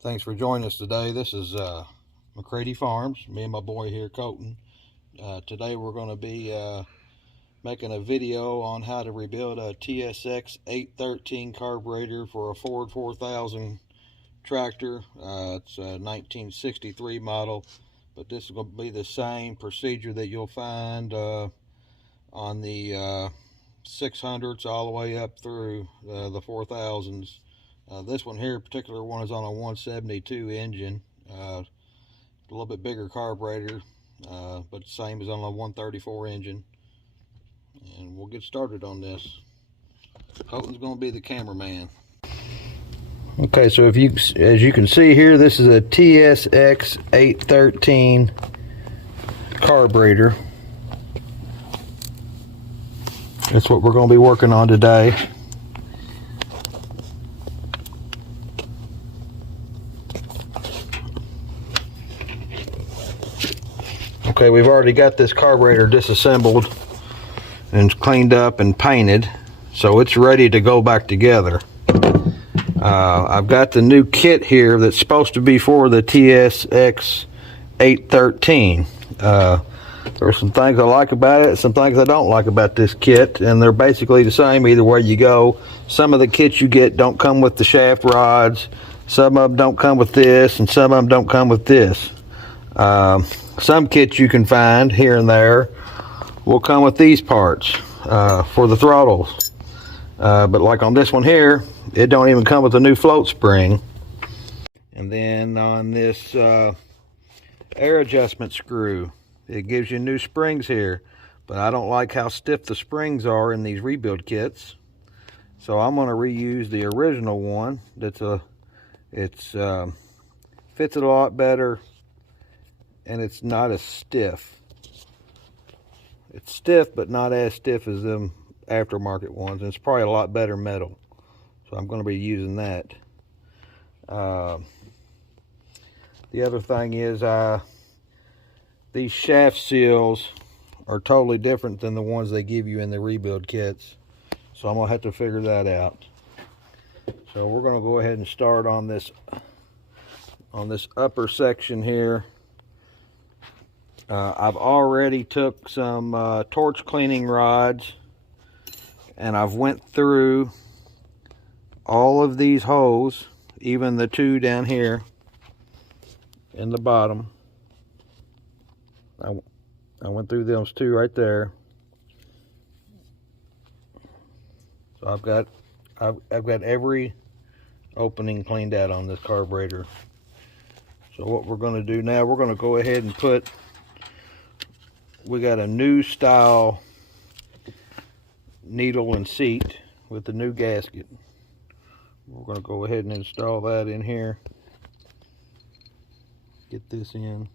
Thanks for joining us today. This is McCrady Farms, me and my boy here, Colton. Today we're going to be making a video on how to rebuild a TSX 813 carburetor for a Ford 4000 tractor. It's a 1963 model, but this is going to be the same procedure that you'll find on the 600s all the way up through the 4000s. This one here, particular one, is on a 172 engine. A little bit bigger carburetor, but same as on a 134 engine. And we'll get started on this. Colton's going to be the cameraman. Okay, so as you can see here, this is a TSX 813 carburetor. That's what we're going to be working on today. Okay, we've already got this carburetor disassembled and cleaned up and painted, so it's ready to go back together. I've got the new kit here that's supposed to be for the TSX 813. There are some things I like about it, some things I don't like about this kit, and they're basically the same either way you go. Some of the kits you get don't come with the shaft rods, some of them don't come with this, and some of them don't come with this. Some kits you can find here and there will come with these parts for the throttles, but like on this one here, it don't even come with a new float spring. And then on this air adjustment screw, it gives you new springs here, but I don't like how stiff the springs are in these rebuild kits, so I'm going to reuse the original one. Fits it a lot better, and it's not as stiff. It's stiff, but not as stiff as them aftermarket ones, and it's probably a lot better metal, so I'm going to be using that. The other thing is these shaft seals are totally different than the ones they give you in the rebuild kits, so I'm going to have to figure that out. So we're going to go ahead and start on this upper section here. I've already took some torch cleaning rods, and I've went through all of these holes, even the two down here in the bottom. I went through those two right there. So I've got every opening cleaned out on this carburetor. So what we're going to do now, we're going to go ahead and we got a new style needle and seat with the new gasket. We're going to go ahead and install that in here. Get this in.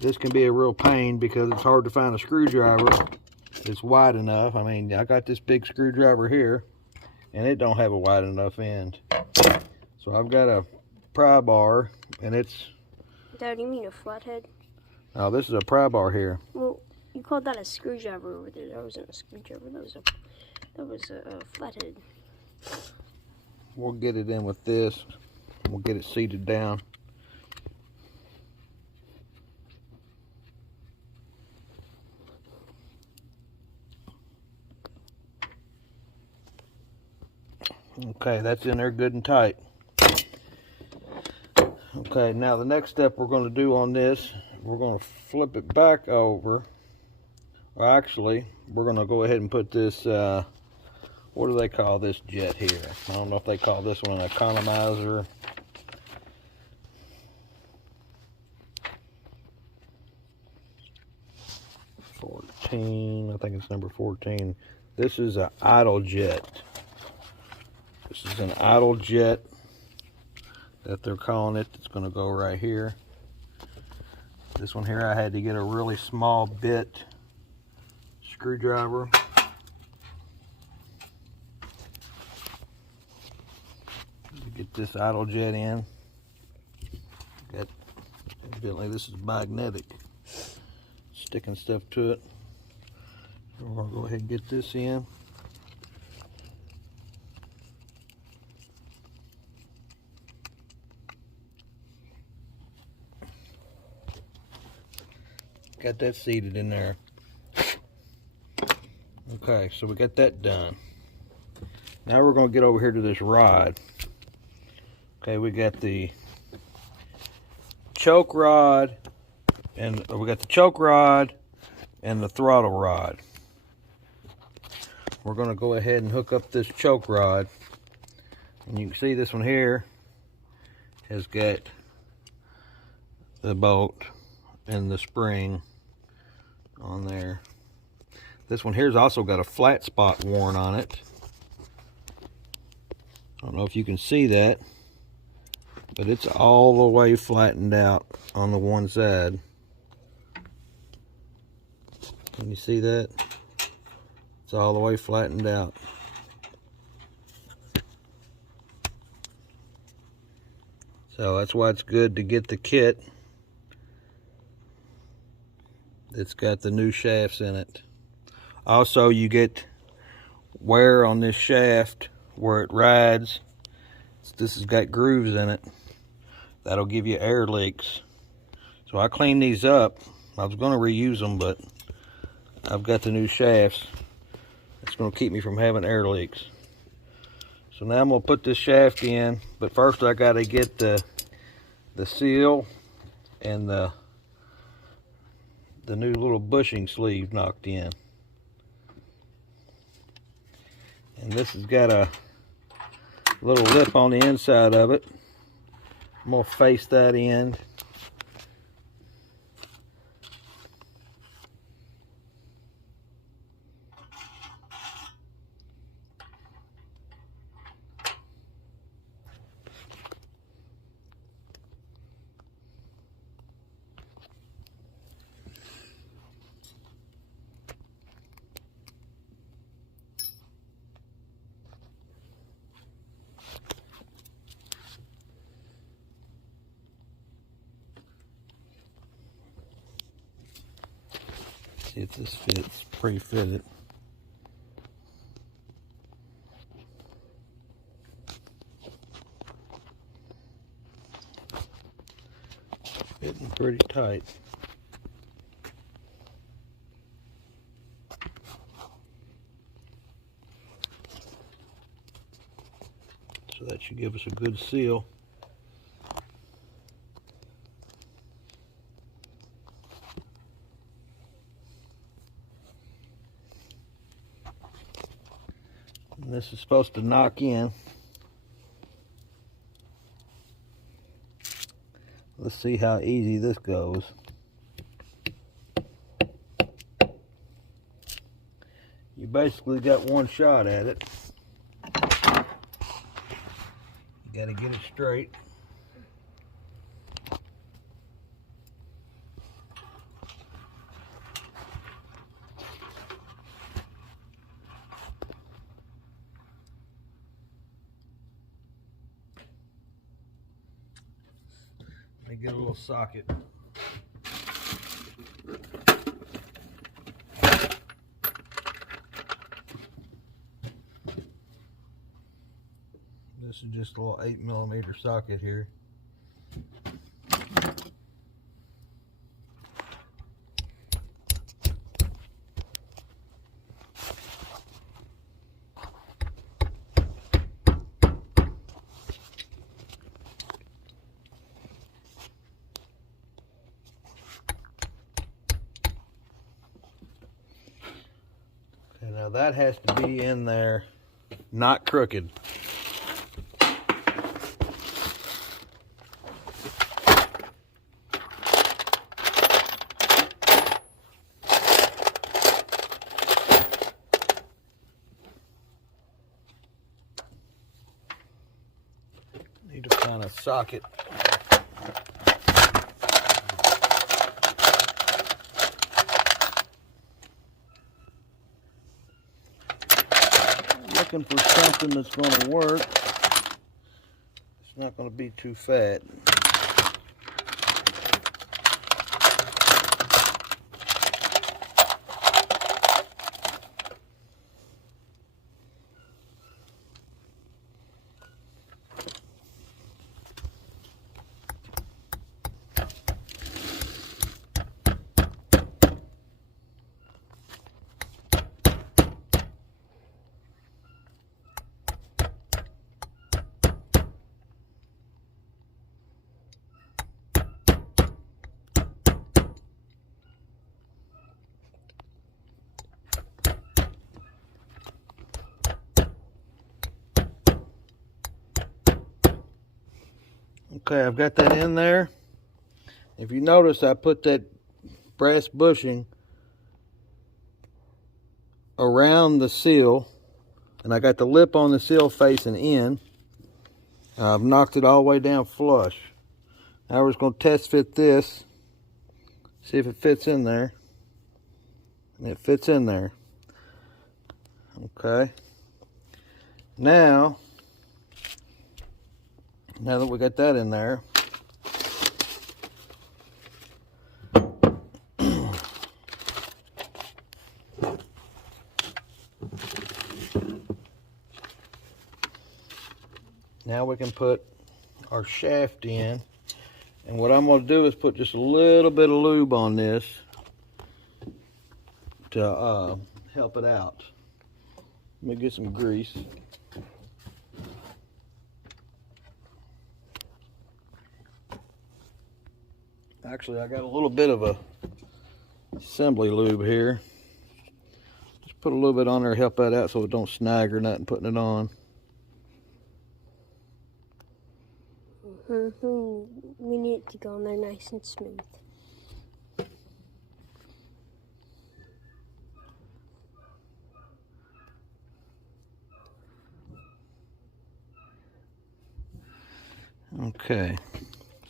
This can be a real pain because it's hard to find a screwdriver that's wide enough. I mean, I got this big screwdriver here, and it don't have a wide enough end. So I've got a pry bar, and it's... Dad, you mean a flathead? Oh, this is a pry bar here. Well, you called that a screwdriver over there. That wasn't a screwdriver. That was a flathead. We'll get it in with this. We'll get it seated down. Okay, that's in there good and tight. Okay, now the next step we're going to do on this, we're going to flip it back over. Or actually, we're going to go ahead and put this, what do they call this jet here? I don't know if they call this one an economizer. I think it's number 14. This is an idle jet. This is an idle jet that they're calling it. It's going to go right here. This one here, I had to get a really small bit screwdriver. To get this idle jet in. Evidently this is magnetic. Sticking stuff to it. So we're going to go ahead and get this in. Got that seated in there. Okay, so we got that done. Now we're going to get over here to this rod. Okay, we got the choke rod, and we got the choke rod and the throttle rod. We're going to go ahead and hook up this choke rod. And you can see this one here has got the bolt and the spring on there. This one here's also got a flat spot worn on it. I don't know if you can see that, but it's all the way flattened out on the one side. Can you see that? It's all the way flattened out. So that's why it's good to get the kit that's got the new shafts in it. Also, you get wear on this shaft where it rides. This has got grooves in it. That'll give you air leaks. So I cleaned these up. I was going to reuse them, but I've got the new shafts. It's going to keep me from having air leaks. So now I'm going to put this shaft in, but first I got to get the seal and the new little bushing sleeve knocked in. And this has got a little lip on the inside of it. I'm going to face that end. See if this fits pre-fitted. Fitting pretty tight. So that should give us a good seal. And this is supposed to knock in. Let's see how easy this goes. You basically got one shot at it. You got to get it straight. Let me get a little socket. This is just a little 8mm socket here. Okay, now that has to be in there, not crooked. Need to find a socket. Looking for something that's going to work. It's not going to be too fat. Okay, I've got that in there. If you notice, I put that brass bushing around the seal, and I got the lip on the seal facing in. I've knocked it all the way down flush. Now we're just going to test fit this, see if it fits in there. And it fits in there. Okay. Now that we got that in there, now we can put our shaft in. And what I'm going to do is put just a little bit of lube on this to help it out. Let me get some grease. Actually, I got a little bit of a assembly lube here. Just put a little bit on there to help that out so it don't snag or nothing putting it on. We need it to go on there nice and smooth. Okay,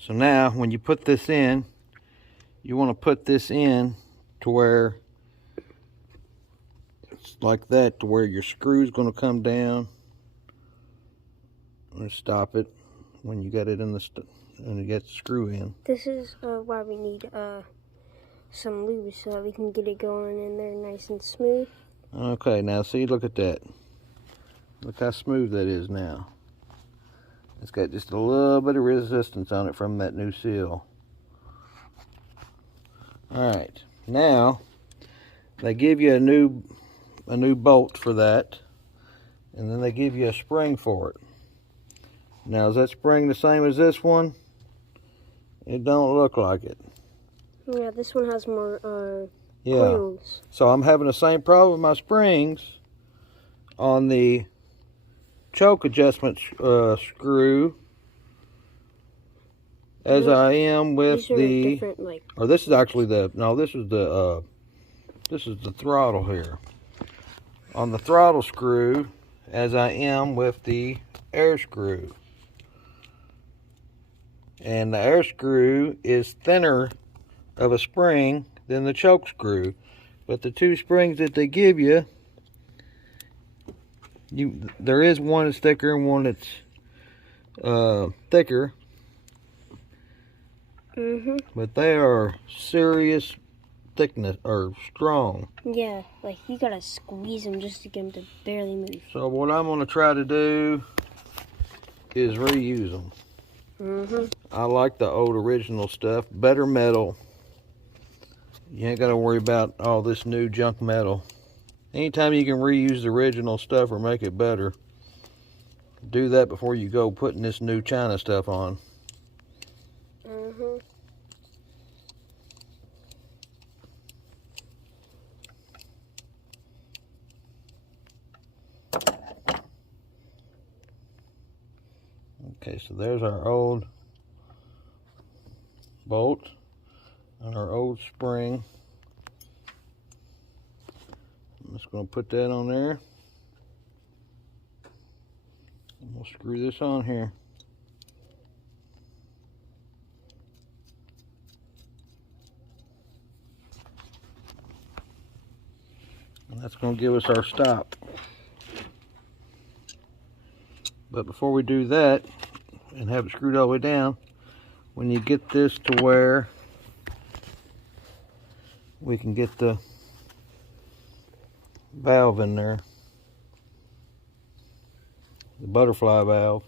so now when you put this in, you want to put this in to where it's like that, to where your screw's going to come down and stop it when you get it in the and you get the screw in. This is why we need some lube so that we can get it going in there nice and smooth. Okay, now see, look at that. Look how smooth that is now. It's got just a little bit of resistance on it from that new seal. Alright, now they give you a new bolt for that, and then they give you a spring for it. Now, is that spring the same as this one? It don't look like it. Yeah, this one has more Yeah. coils. So I'm having the same problem with my springs on the choke adjustment screw as I am with These are the different, like, or this is actually the this is the throttle here. On the throttle screw as I am with the air screw. And the air screw is thinner of a spring than the choke screw. But the two springs that they give you, there is one that's thicker and one that's thicker. But they are serious thickness or strong. Yeah, like you gotta squeeze them just to get them to barely move. So what I'm going to try to do is reuse them. I like the old original stuff. Better metal. You ain't got to worry about all this new junk metal. Anytime you can reuse the original stuff or make it better, do that before you go putting this new China stuff on. Okay, so there's our old bolt and our old spring. I'm just going to put that on there. And we'll screw this on here. And that's going to give us our stop. But before we do that and have it screwed all the way down, when you get this to where we can get the valve in there, the butterfly valve,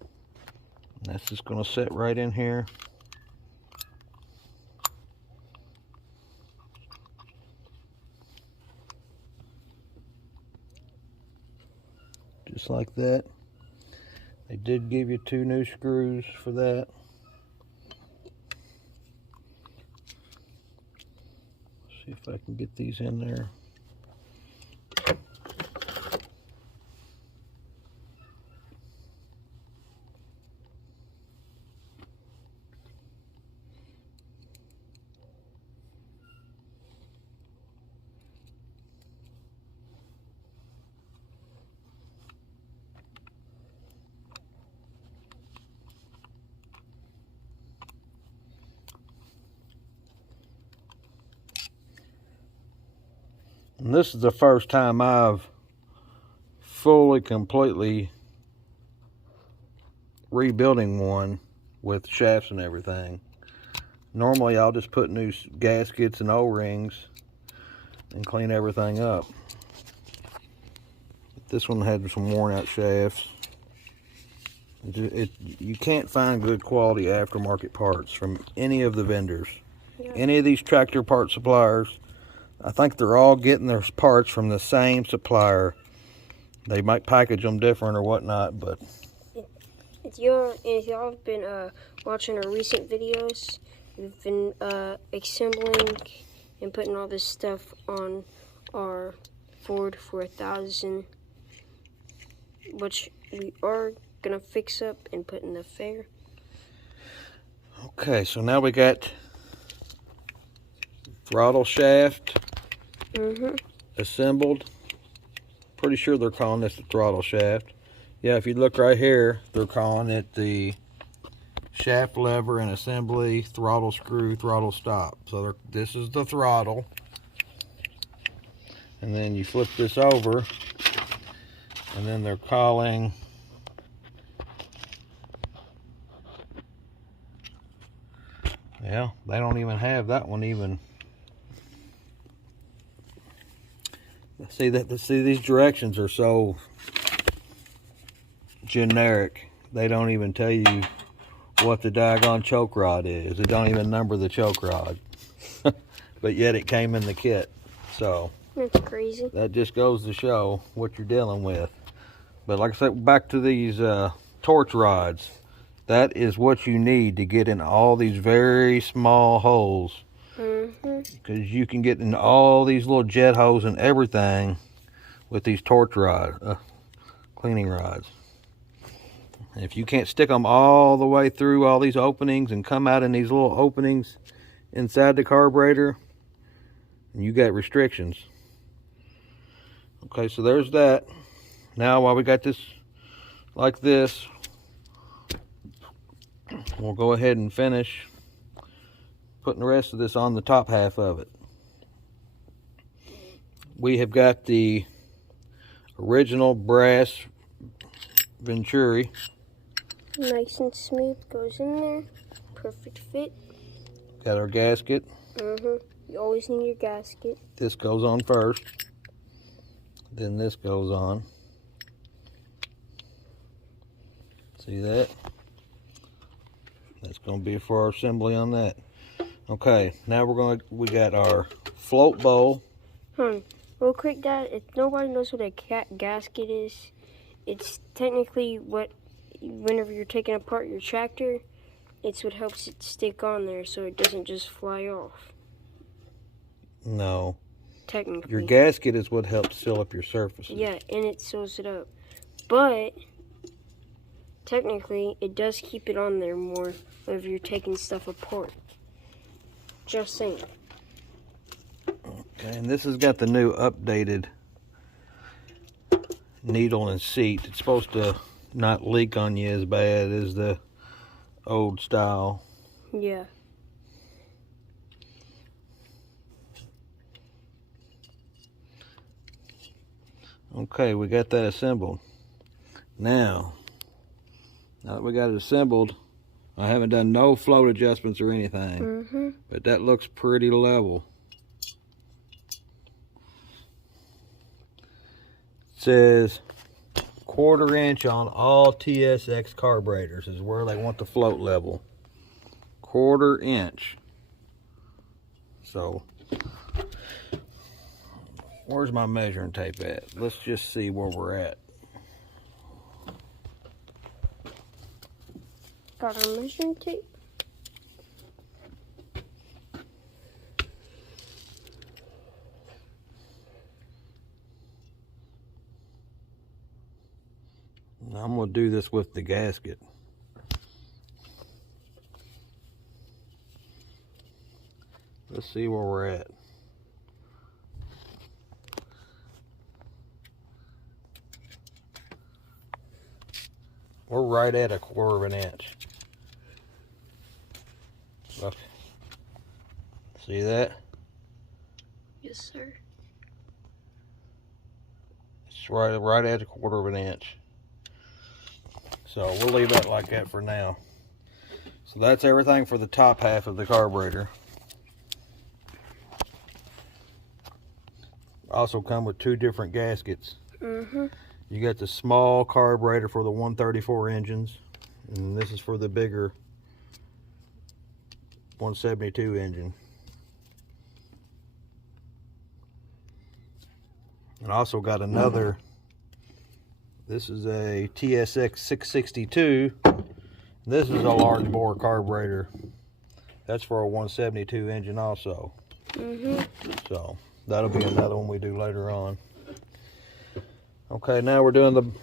and that's just going to sit right in here. Just like that. They did give you 2 new screws for that. See if I can get these in there. And this is the first time I've fully, completely rebuilding one with shafts and everything. Normally I'll just put new gaskets and O-rings and clean everything up. But this one had some worn out shafts. You can't find good quality aftermarket parts from any of the vendors. Yeah. Any of these tractor part suppliers, I think they're all getting their parts from the same supplier. They might package them different or whatnot, but If y'all have been watching our recent videos, we've been assembling and putting all this stuff on our Ford 4000, which we are gonna fix up and put in the fair. okay, so now we got throttle shaft assembled. Pretty sure they're calling this the throttle shaft. Yeah, if you look right here, they're calling it the shaft lever and assembly, throttle screw, throttle stop. So this is the throttle. And then you flip this over, and then they're calling yeah, they don't even have that one even. See these directions are so generic. They don't even tell you what the daggone choke rod is. They don't even number the choke rod. But yet it came in the kit. So that's crazy. That just goes to show what you're dealing with. But like I said, back to these torch rods. That is what you need to get in all these very small holes. Because you can get in all these little jet holes and everything with these torch rod, cleaning rods. And if you can't stick them all the way through all these openings and come out in these little openings inside the carburetor, you got restrictions. Okay, so there's that. Now while we got this like this, we'll go ahead and finish putting the rest of this on the top half of it. We have got the original brass Venturi. Nice and smooth, goes in there. Perfect fit. Got our gasket. You always need your gasket. This goes on first. Then this goes on. See that? That's going to be for our assembly on that. Okay, now we got our float bowl. Real quick, Dad, if nobody knows what a gasket is, it's technically what, whenever you're taking apart your tractor, it's what helps it stick on there so it doesn't just fly off. No. Technically. Your gasket is what helps seal up your surfaces. Yeah, and it seals it up. But technically, it does keep it on there more whenever you're taking stuff apart. Just saying. Okay, and this has got the new updated needle and seat. It's supposed to not leak on you as bad as the old style. Yeah. Okay, we got that assembled. Now that we got it assembled, I haven't done no float adjustments or anything, but that looks pretty level. It says 1/4 inch on all TSX carburetors is where they want the float level. 1/4 inch. So where's my measuring tape at? Let's just see where we're at. Got our measuring tape. I'm going to do this with the gasket. Let's see where we're at. We're right at 1/4 inch. Look. See that? Yes, sir. It's right at 1/4 of an inch. So we'll leave that like that for now. So that's everything for the top half of the carburetor. Also come with 2 different gaskets. You got the small carburetor for the 134 engines, and this is for the bigger 172 engine. And also got another, this is a TSX 662. This is a large bore carburetor. That's for a 172 engine also. So that'll be another one we do later on. Okay, now we're doing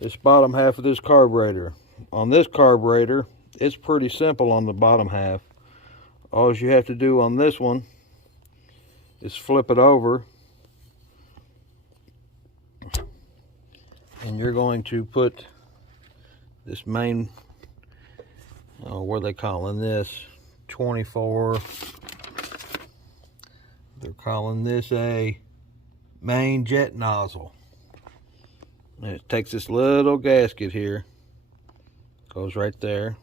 this bottom half of this carburetor. On this carburetor, it's pretty simple on the bottom half. All you have to do on this one is flip it over, and you're going to put this main, what are they calling this? 24. They're calling this a main jet nozzle. And it takes this little gasket here, goes right there,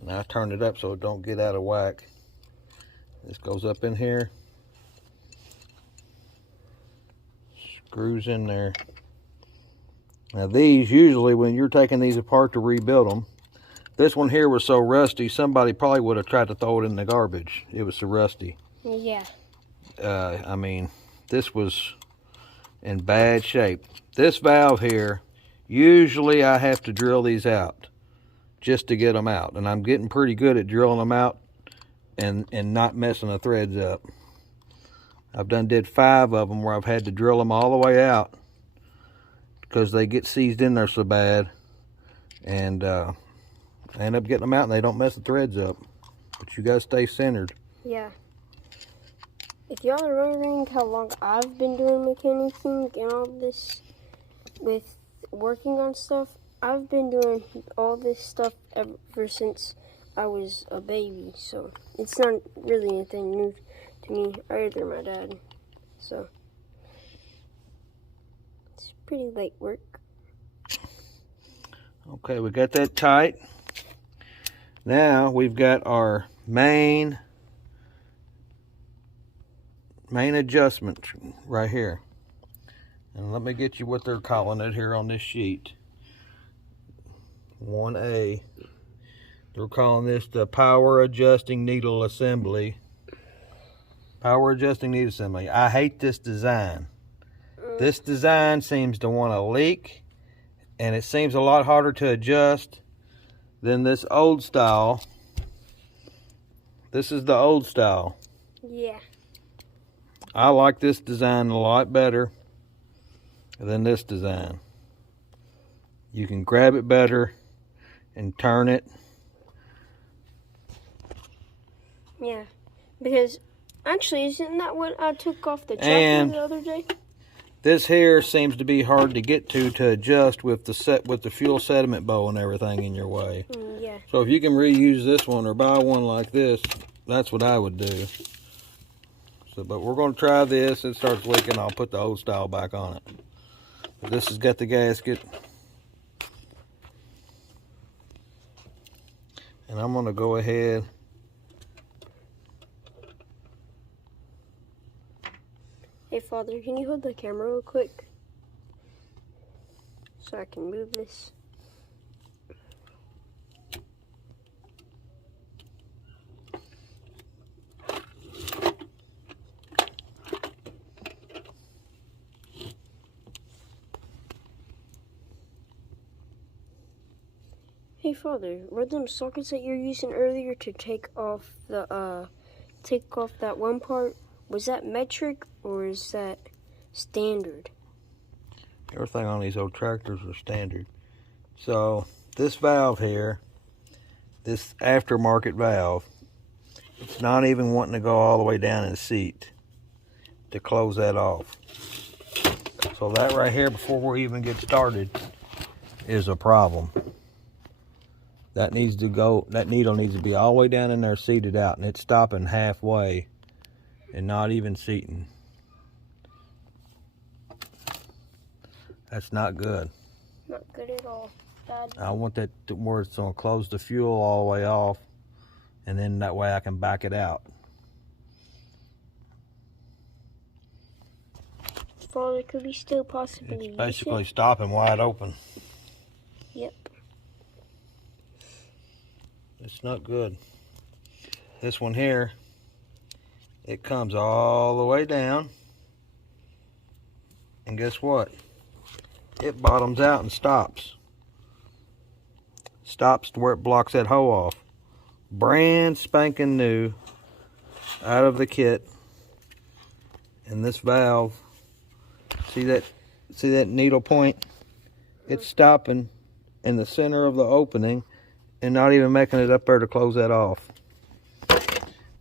and I turn it up so it don't get out of whack. This goes up in here, screws in there. Now these, usually when you're taking these apart to rebuild them, this one here was so rusty, somebody probably would have tried to throw it in the garbage. It was so rusty. Yeah. I mean, this was in bad shape. This valve here, usually I have to drill these out just to get them out. And I'm getting pretty good at drilling them out and not messing the threads up. I've did 5 of them where I've had to drill them all the way out because they get seized in there so bad. And I end up getting them out and they don't mess the threads up. But you gotta stay centered. Yeah. If y'all are wondering how long I've been doing mechanicing and all this with working on stuff, I've been doing all this stuff ever since I was a baby. So it's not really anything new to me, either my dad. So it's pretty light work. Okay, we got that tight. Now we've got our main adjustment right here. And let me get you what they're calling it here on this sheet. 1A. They're calling this the power adjusting needle assembly. Power adjusting needle assembly. I hate this design. This design seems to want to leak, and it seems a lot harder to adjust than this old style. This is the old style. Yeah. I like this design a lot better than this design. You can grab it better and turn it. Yeah, because actually, isn't that what I took off the And tractor the other day? This here seems to be hard to get to adjust with the fuel sediment bowl and everything in your way. Yeah. So if you can reuse this one or buy one like this, that's what I would do. So, but we're going to try this. It starts leaking, I'll put the old style back on it. But this has got the gasket. And I'm going to go ahead. Hey, Father, can you hold the camera real quick? So I can move this. Hey, Father, were them sockets that you were using earlier to take off that one part, was that metric or is that standard? Everything on these old tractors are standard. So this valve here, this aftermarket valve, it's not even wanting to go all the way down in the seat to close that off. So that right here, before we even get started, is a problem. That needs to go, that needle needs to be all the way down in there seated out, and it's stopping halfway and not even seating. That's not good. Not good at all. Bad. I want that to where it's gonna close the fuel all the way off, and then that way I can back it out. Father, could we still possibly It's use basically it? stopping wide open. Yep. It's not good. This one here, it comes all the way down, and guess what? It bottoms out and stops. Stops to where it blocks that hole off. Brand spanking new, out of the kit. And this valve, see that needle point? It's stopping in the center of the opening and not even making it up there to close that off.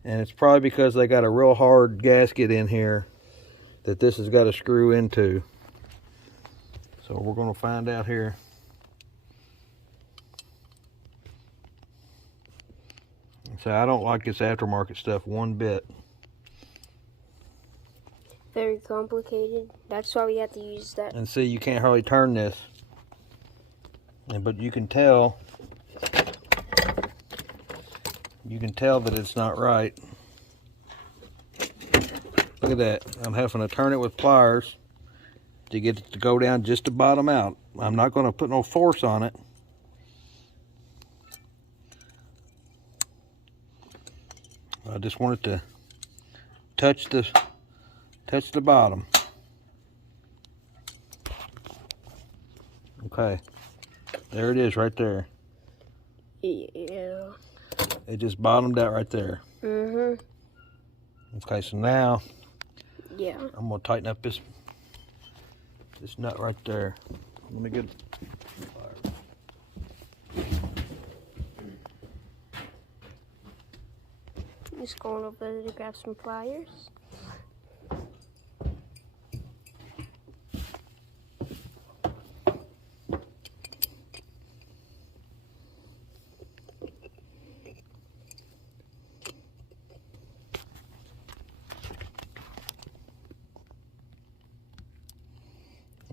And it's probably because they got a real hard gasket in here that this has got to screw into. So we're going to find out here. So I don't like this aftermarket stuff one bit. Very complicated. That's why we have to use that. And see, you can't hardly turn this. But you can tell. You can tell that it's not right. Look at that. I'm having to turn it with pliers to get it to go down just to bottom out. I'm not going to put no force on it. I just want it to touch the bottom. Okay. There it is right there. Yeah. It just bottomed out right there. Mm-hmm. Okay, so now Yeah. I'm gonna tighten up this nut right there. Let me get Just going over there to grab some pliers.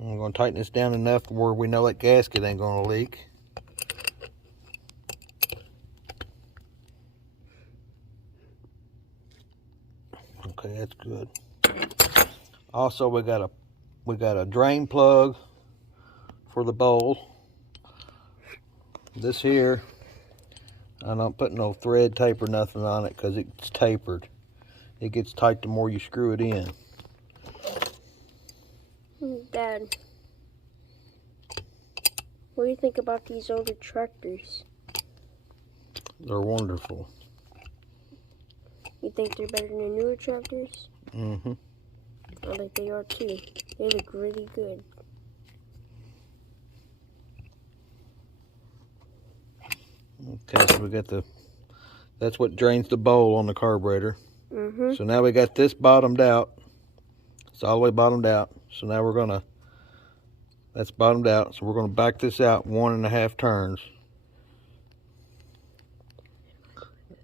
I'm going to tighten this down enough where we know that gasket ain't going to leak. Okay, that's good. Also, we got a drain plug for the bowl. This here, I don't put no thread tape or nothing on it because it's tapered. It gets tight the more you screw it in. Dad, what do you think about these older tractors? They're wonderful. You think they're better than the newer tractors? Mm-hmm. I think they are too. They look really good. Okay, so we got that's what drains the bowl on the carburetor. Mm-hmm. So now we got this bottomed out. It's all the way bottomed out. So now that's bottomed out. So we're gonna back this out 1.5 turns.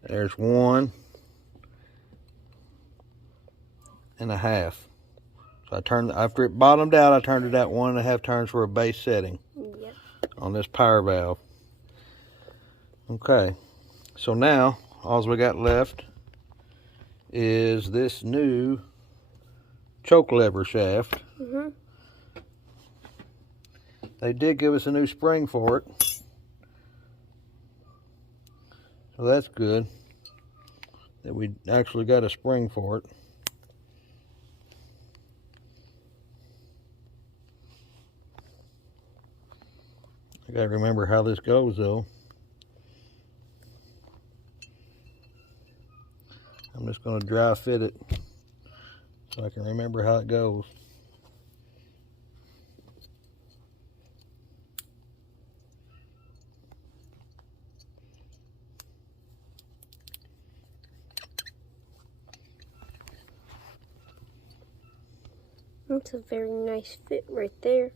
There's 1.5. So after it bottomed out, I turned it out 1.5 turns for a base setting. Yep. On this power valve. Okay, so now all we got left is this new choke lever shaft. Mm-hmm. They did give us a new spring for it, so that's good that we actually got a spring for it. I gotta remember how this goes though. I'm just going to dry fit it so I can remember how it goes. That's a very nice fit right there.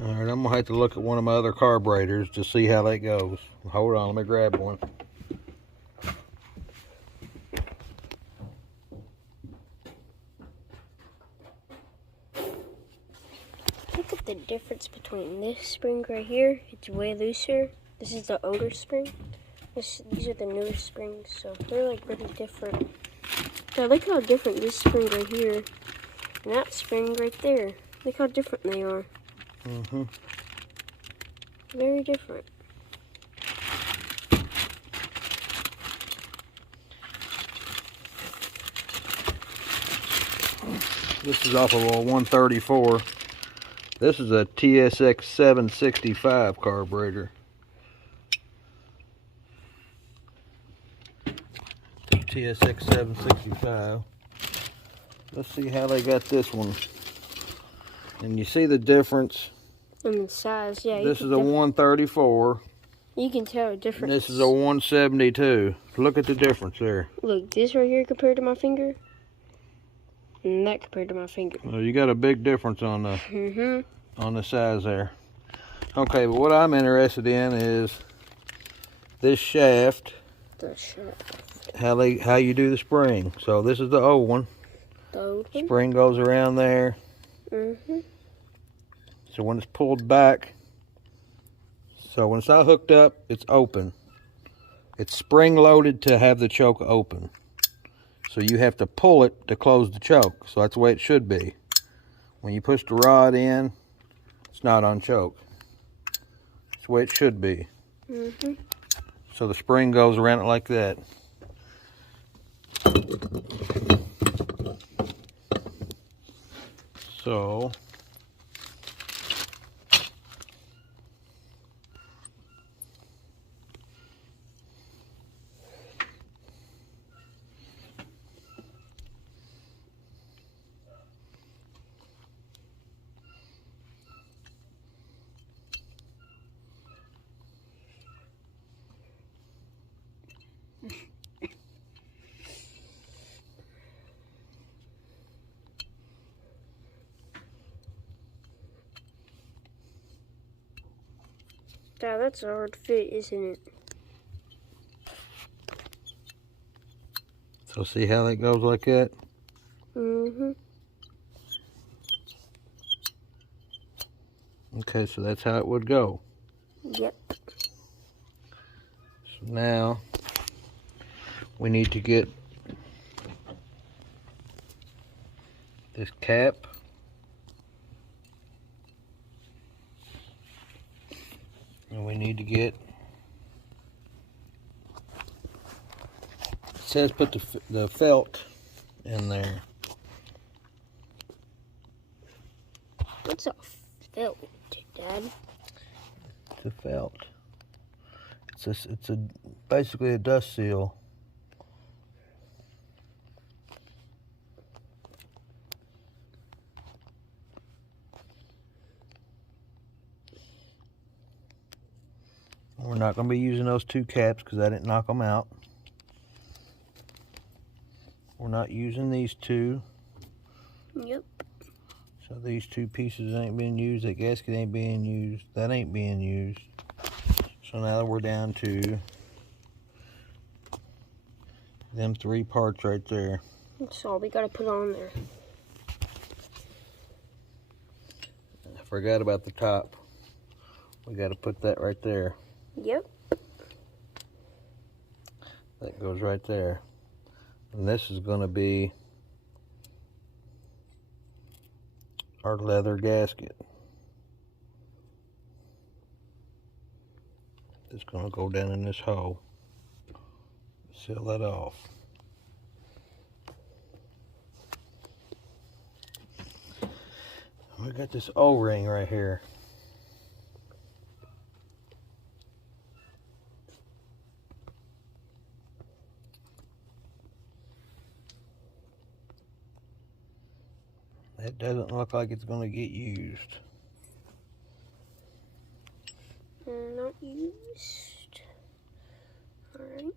All right, I'm I'm gonna have to look at one of my other carburetors to see how that goes. Hold on, let me grab one. Look at the difference between this spring right here. It's way looser. This is the older spring. These are the newer springs, so they're like really different. So look how different this spring right here and that spring right there. Look how different they are. Mm-hmm. Very different. This is off of a 134. This is a TSX 765 carburetor. TSX 765. Let's see how they got this one. And you see the difference. I mean size, yeah. This is a 134. You can tell the difference. This is a 172. Look at the difference there. Look, this right here compared to my finger, and that compared to my finger. Well, you got a big difference on the size there. Okay, but what I'm interested in is this shaft. The shaft. How you do the spring. So this is the old one. The old one. Spring goes around there. So when it's pulled back, so when it's not hooked up, it's open. It's spring loaded to have the choke open. So you have to pull it to close the choke. So that's the way it should be. When you push the rod in, it's not on choke. That's the way it should be. So the spring goes around it like that. So Dad, that's a hard fit, isn't it? So see how that goes like that? Okay, so that's how it would go. Yep. So now we need to get this cap. And we need to get, it says put the felt in there. What's a felt, Dad? It's a felt. It's basically a dust seal. We're not going to be using those two caps because I didn't knock them out. We're not using these two. Yep. So these two pieces ain't being used. That gasket ain't being used. That ain't being used. So now we're down to them three parts right there. That's all we got to put on there. I forgot about the top. We got to put that right there. Yep. That goes right there. And this is going to be our leather gasket. It's going to go down in this hole. Seal that off. We got this O-ring right here. It doesn't look like it's going to get used. Not used. Alright.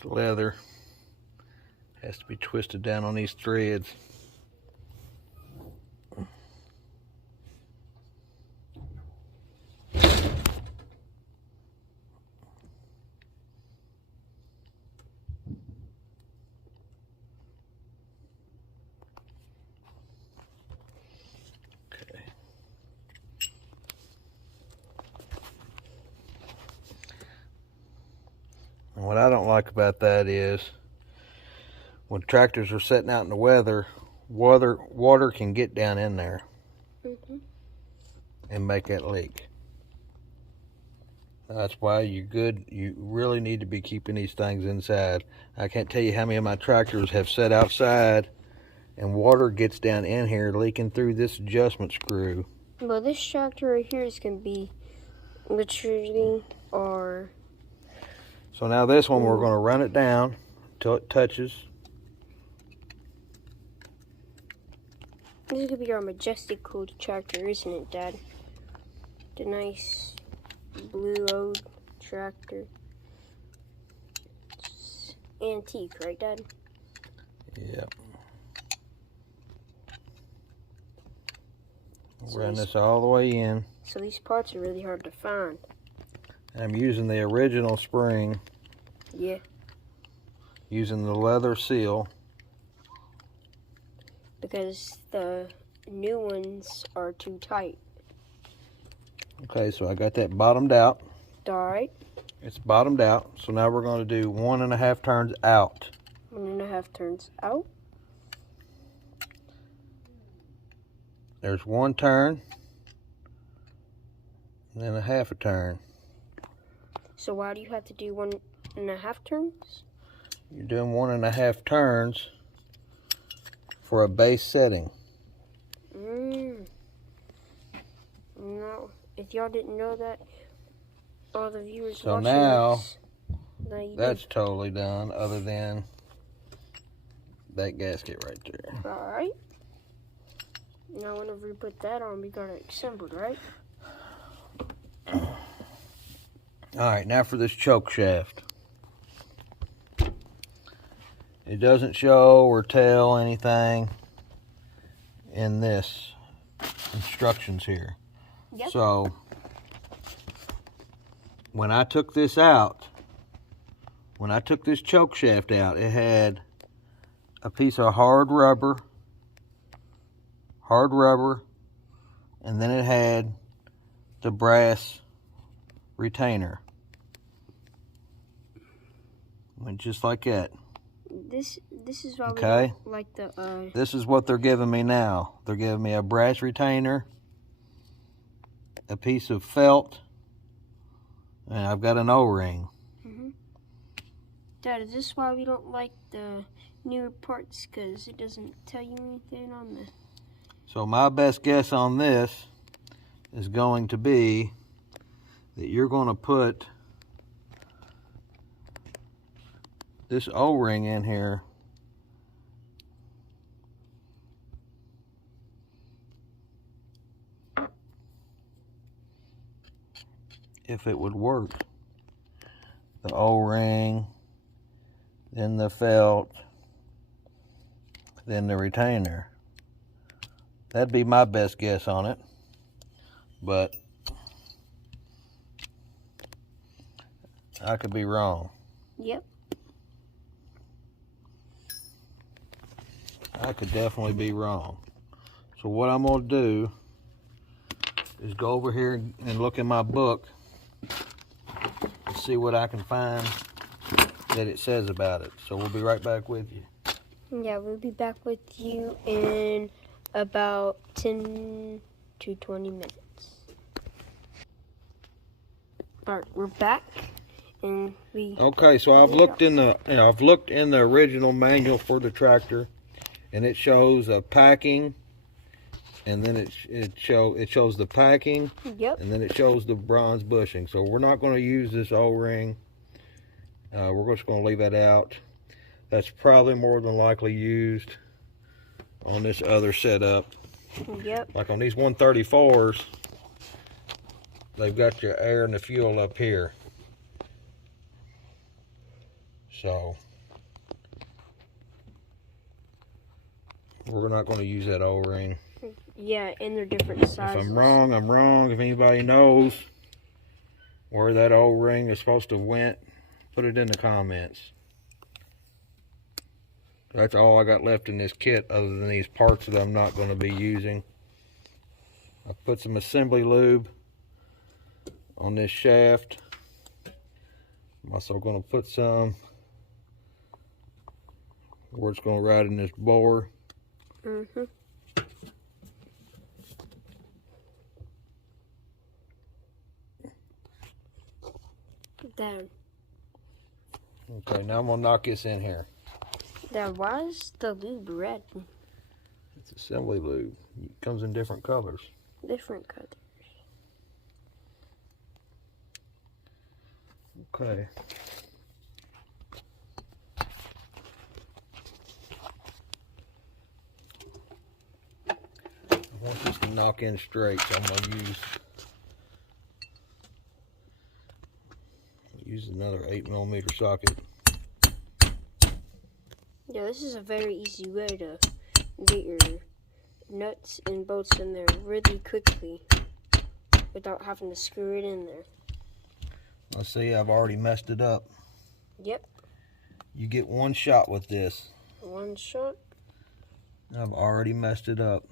This leather has to be twisted down on these threads. Okay. And what I don't like about that is when tractors are sitting out in the weather, water can get down in there and make that leak. That's why you really need to be keeping these things inside. I can't tell you how many of my tractors have sat outside and water gets down in here leaking through this adjustment screw. Well, this tractor right here is going to be literally our... So now this one, we're going to run it down until it touches. This is going to be our majestic cool tractor, isn't it, Dad? The nice blue old tractor. It's antique, right, Dad? Yep. Run this all the way in. So these parts are really hard to find. I'm using the original spring. Yeah. Using the leather seal. Because the new ones are too tight. Okay, so I got that bottomed out. Alright. It's bottomed out. So now we're going to do 1.5 turns out. 1.5 turns out. There's 1 turn. And then 1/2 turn. So why do you have to do 1.5 turns? You're doing 1.5 turns for a base setting. No, if y'all didn't know that, all the viewers So watching now, this, you that's totally done, other than that gasket right there. Alright. Now whenever we put that on, we got it assembled, right? Alright, now for this choke shaft. It doesn't show or tell anything in this instructions here. Yep. So when I took this out, when I took this choke shaft out, it had a piece of hard rubber, and then it had the brass retainer. Went just like that. This is why we Okay. don't like the This is what they're giving me now. They're giving me a brass retainer, a piece of felt, and I've got an O-ring. Dad, is this why we don't like the newer parts? Because it doesn't tell you anything on the... So my best guess on this is going to be that you're going to put this O-ring in here if it would work. The O-ring, then the felt, then the retainer. That'd be my best guess on it, but I could be wrong. Yep. I could definitely be wrong. So what I'm going to do is go over here and look in my book and see what I can find that it says about it. So we'll be right back with you. Yeah, we'll be back with you in about 10 to 20 minutes. Alright, we're back, and we... Okay, so I've looked in the original manual for the tractor, and it shows a packing, and then it shows the packing, Yep. and then it shows the bronze bushing. So we're not going to use this O-ring. We're just going to leave that out. That's probably more than likely used on this other setup. Yep. Like on these 134s, they've got your air and the fuel up here. So we're not going to use that O-ring. Yeah, and they're different sizes. If I'm wrong, I'm wrong. If anybody knows where that O-ring is supposed to went, put it in the comments. That's all I got left in this kit other than these parts that I'm not going to be using. I put some assembly lube on this shaft. I'm also going to put some where it's going to ride in this bore. Mm-hmm. Dad. Okay, now I'm going to knock this in here. Dad, why is the lube red? It's assembly lube. It comes in different colors. Different color. Okay. I want this to knock in straight, so I'm going to use another 8mm socket. Yeah, this is a very easy way to get your nuts and bolts in there really quickly without having to screw it in there. Let's see, I've already messed it up. Yep. You get one shot with this. One shot. I've already messed it up.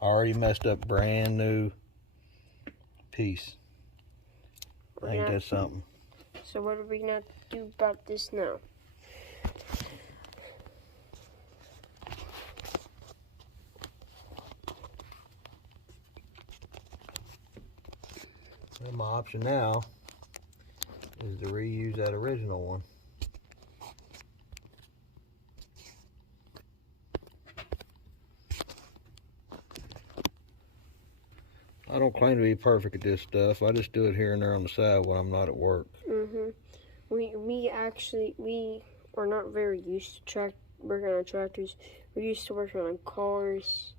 Already messed up brand new piece. Ain't that something? So what are we gonna do about this now? And my option now is to reuse that original one. I don't claim to be perfect at this stuff. I just do it here and there on the side when I'm not at work. We are not very used to working on tractors. We're used to working on cars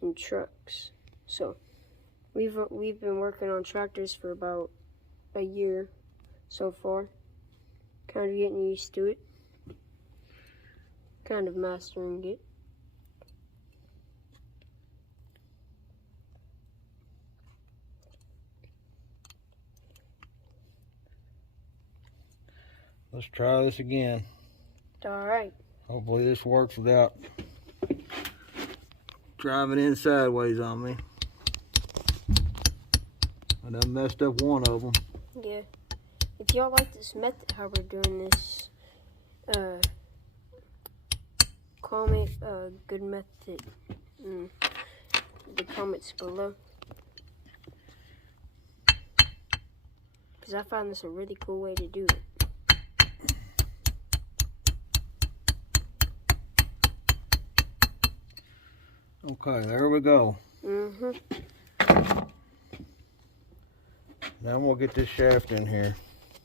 and trucks. So we've been working on tractors for about a year so far. Kind of getting used to it. Kind of mastering it. Let's try this again. Alright. Hopefully this works without driving in sideways on me. I done messed up one of them. Yeah. If y'all like this method, how we're doing this, comment good method in the comments below. Because I found this a really cool way to do it. Okay, there we go. Mm-hmm. Now we'll get this shaft in here.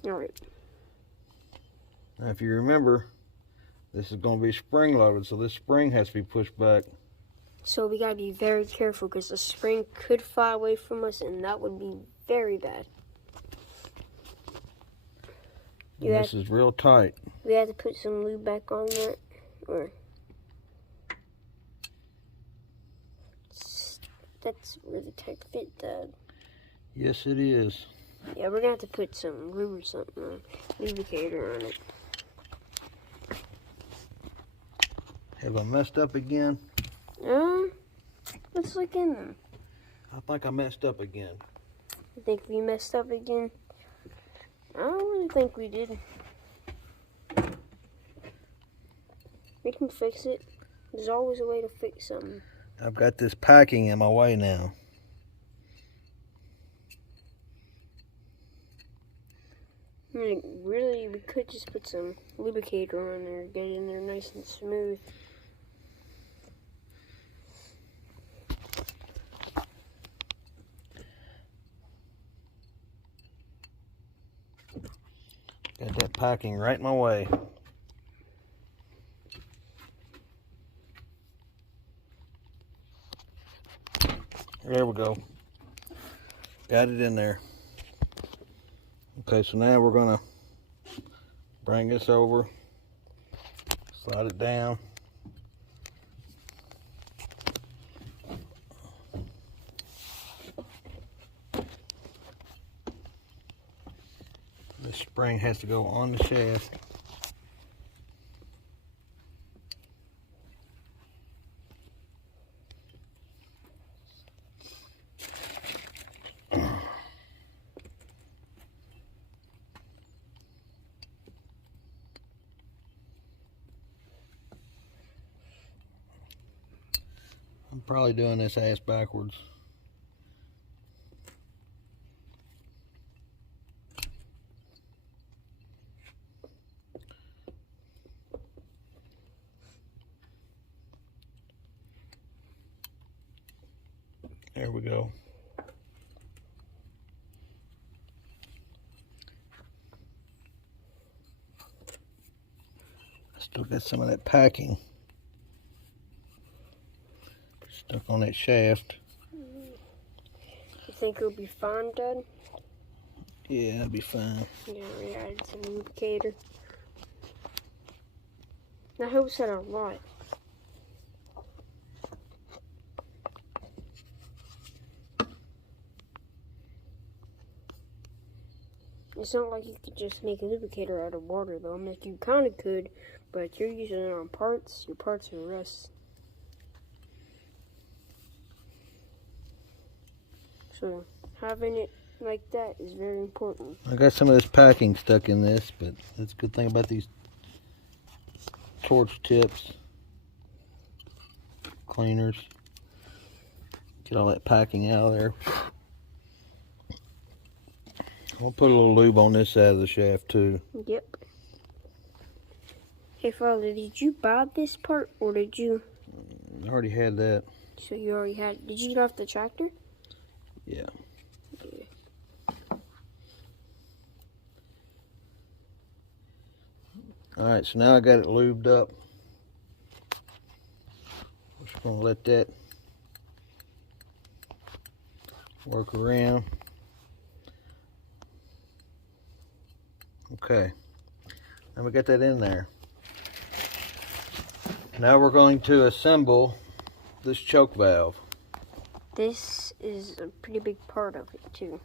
Alright. Now if you remember, this is going to be spring loaded, so this spring has to be pushed back. So we gotta be very careful because the spring could fly away from us and that would be very bad. This is real tight. We had to put some lube back on that. Or that's really tight fit, Dad. Yes, it is. Yeah, we're gonna have to put some lube or something on, lubricator on it. Have I messed up again? Let's look in them. I think I messed up again. You think we messed up again? I don't really think we did. We can fix it. There's always a way to fix something. I've got this packing in my way now. I mean, really, we could just put some lubricator on there, get it in there nice and smooth. Got that packing right in my way. There we go. Got it in there. Okay, so now we're gonna bring this over, slide it down. This spring has to go on the shaft. I'm probably doing this ass backwards. There we go. I still got some of that packing stuck on that shaft. You think it'll be fine, Dad? Yeah, it'll be fine. Yeah, we added some lubricator. That helps out a lot. It's not like you could just make a lubricator out of water, though. I mean, you kind of could, but you're using it on parts. Your parts are rust. So having it like that is very important. I got some of this packing stuck in this, but that's a good thing about these torch tips, cleaners. Get all that packing out of there. I'll put a little lube on this side of the shaft too. Yep. Hey, Father, did you buy this part, or did you? I already had that. So you already had. Did you get off the tractor? Yeah. All right, so now I got it lubed up. Just gonna let that work around. Okay, now we got that in there. Now we're going to assemble this choke valve. This is a pretty big part of it too.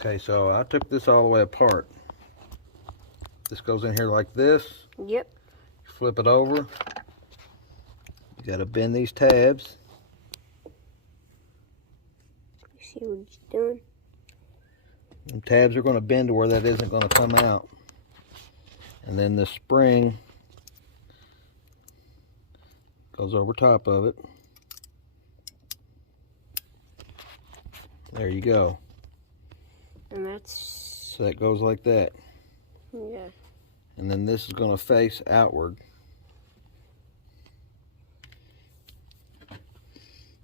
Okay, so I took this all the way apart. This goes in here like this. Yep. Flip it over. You gotta bend these tabs. You see what he's doing? The tabs are gonna bend to where that isn't gonna come out. And then the spring goes over top of it. There you go. And that's... So that goes like that. Yeah. And then this is going to face outward.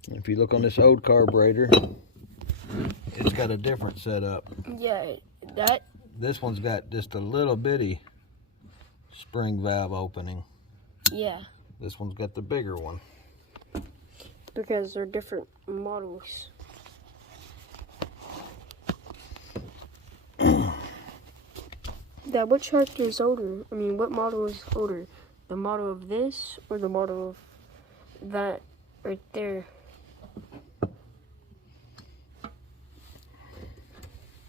And if you look on this old carburetor, it's got a different setup. Yeah, that... This one's got just a little bitty spring valve opening. Yeah. This one's got the bigger one. Because they're different models. Dad, what tractor is older? I mean, what model is older? The model of this or the model of that right there?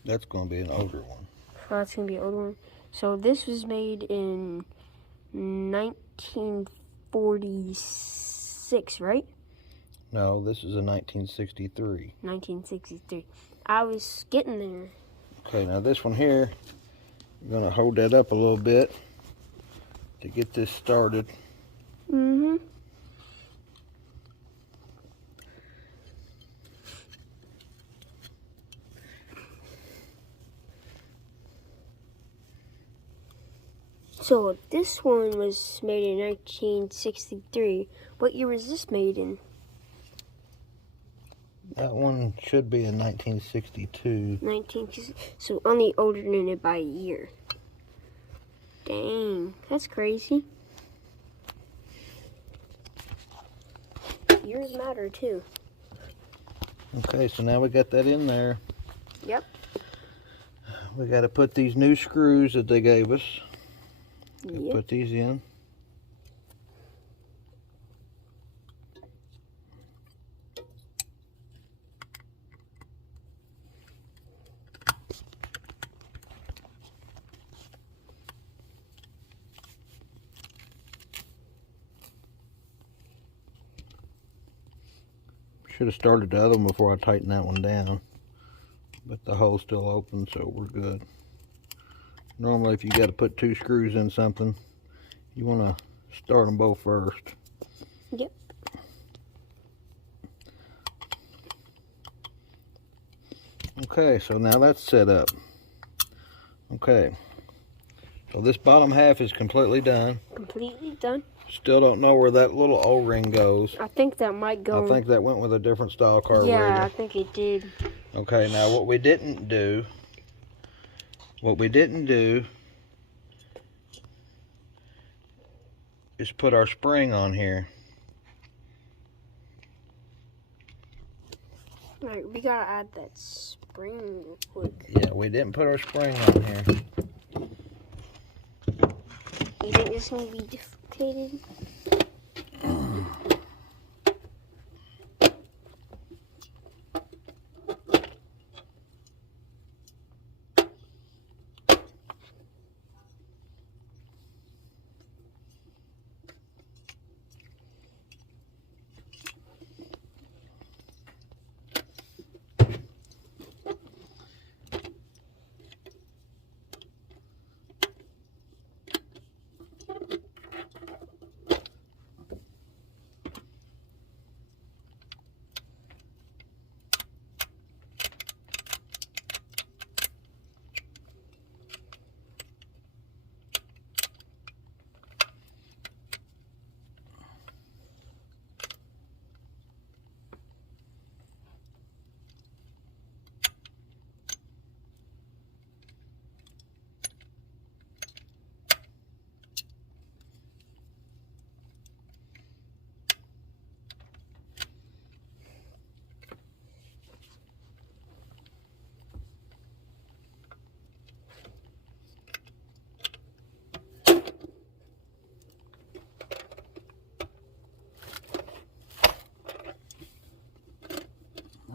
That's going to be an older one. Oh, that's going to be an older one. So this was made in 1946, right? No, this is a 1963. 1963. I was getting there. Okay, now this one here, I'm going to hold that up a little bit to get this started. Mm-hmm. So this one was made in 1963. What year was this made in? That one should be a 1962. So only older than it by a year. Dang, that's crazy. Years matter too. Okay, so now we got that in there. Yep. We got to put these new screws that they gave us. Yep. Put these in. Should have started the other one before I tightened that one down. But the hole's still open, so we're good. Normally, if you got to put 2 screws in something, you want to start them both first. Yep. Okay, so now that's set up. Okay, so this bottom half is completely done. Completely done. Still don't know where that little O-ring goes. I think that might go. I think that went with a different style carburetor. Yeah, I think it did. Okay, now what we didn't do is put our spring on here. Alright, we gotta add that spring real quick. Yeah, we didn't put our spring on here. You think this can be duplicated?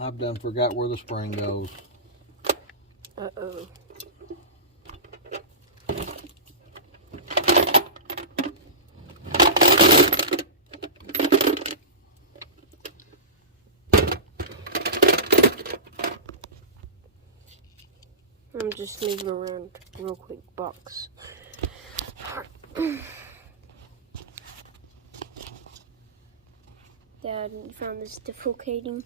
I've done forgot where the spring goes. Uh-oh. I'm just moving around real quick box. Dad, you found this deflating?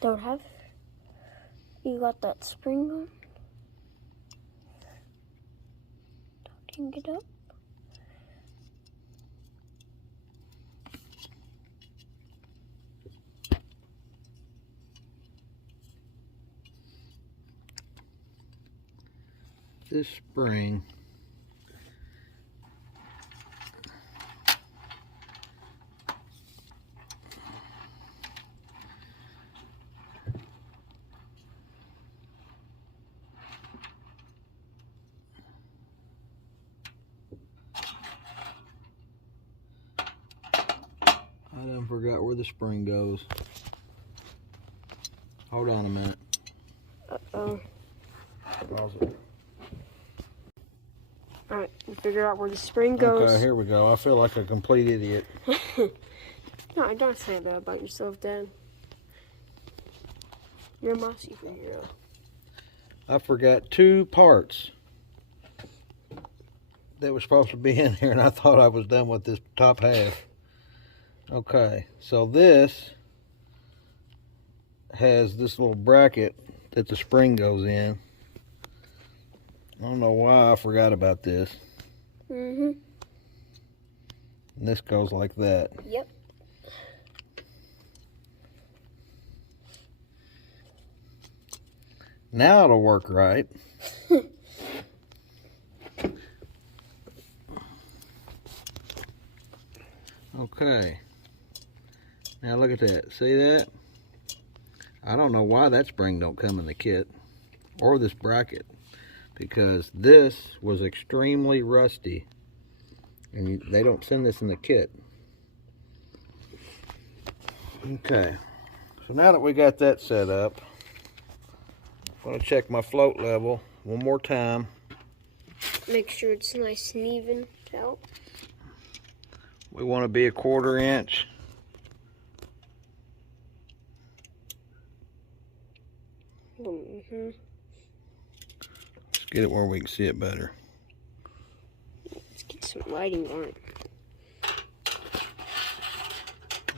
Don't have? You got that spring on? Tighten it up. This spring I done forgot where the spring goes. Hold on a minute. Uh-oh. Pause it. Alright, we figured out where the spring goes. Okay, here we go. I feel like a complete idiot. No, don't say that about yourself, Dad. You're a mossy superhero. I forgot 2 parts that were supposed to be in here, and I thought I was done with this top half. Okay, so this has this little bracket that the spring goes in. I don't know why I forgot about this. Mm-hmm. And this goes like that. Yep. Now it'll work right. Okay. Now look at that. See that? I don't know why that spring don't come in the kit or this bracket, because this was extremely rusty and they don't send this in the kit. Okay. So now that we got that set up, I'm going to check my float level one more time. Make sure it's nice and even out. We want to be a 1/4 inch. Mm-hmm. Let's get it where we can see it better. Let's get some lighting on it.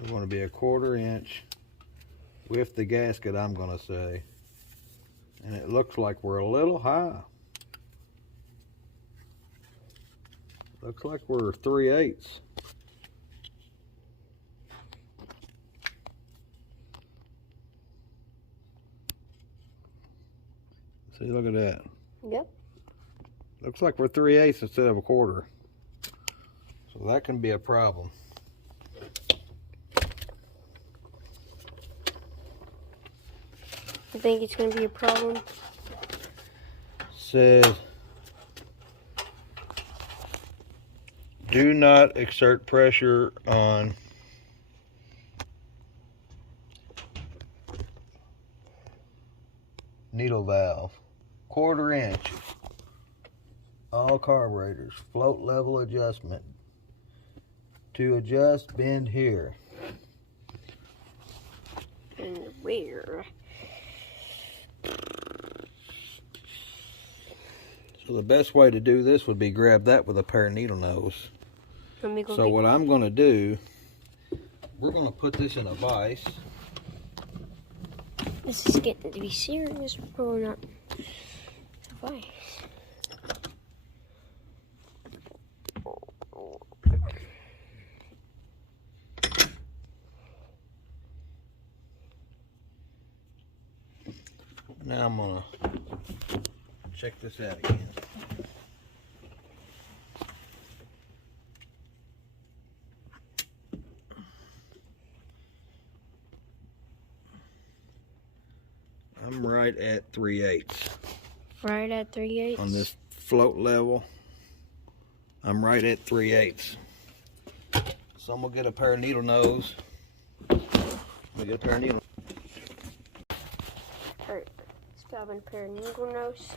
We want to be a 1/4 inch with the gasket, I'm going to say. And it looks like we're a little high. Looks like we're 3/8. See, look at that. Yep. Looks like we're 3/8 instead of a 1/4. So that can be a problem. I think it's going to be a problem. Says, do not exert pressure on needle valve. 1/4 inch. All carburetors. Float level adjustment. To adjust, bend here. And where? So the best way to do this would be grab that with a pair of needle nose. Let me go So what I'm going to do, we're going to put this in a vise. This is getting to be serious. We're going up the vice. Now I'm going to check this out again. I'm right at 3/8. Right at 3/8. On this float level, I'm right at 3/8. So I'm gonna get a pair of needle nose. Get a pair of needle. Alright, let's grab a pair of needle nose.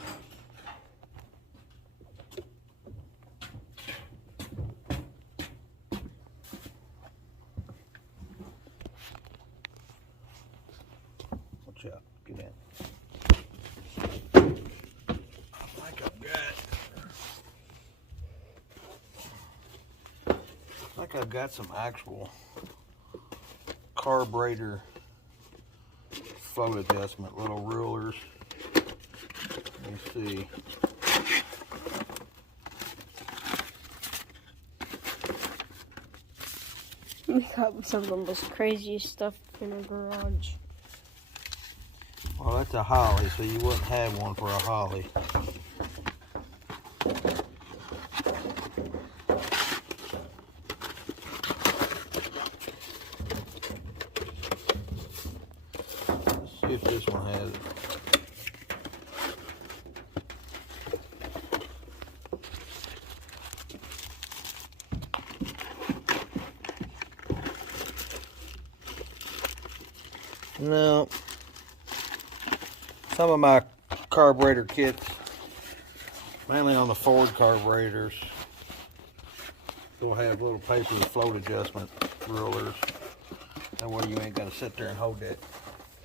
Watch out. Get in. I think I've got some actual carburetor float adjustment, little rulers. Let me see. We got some of the most craziest stuff in our garage. Well, that's a Holly, so you wouldn't have one for a Holly. Let's see if this one has it. No. Some of my carburetor kits, mainly on the Ford carburetors, they'll have little paper float adjustment rulers. That way you ain't got to sit there and hold that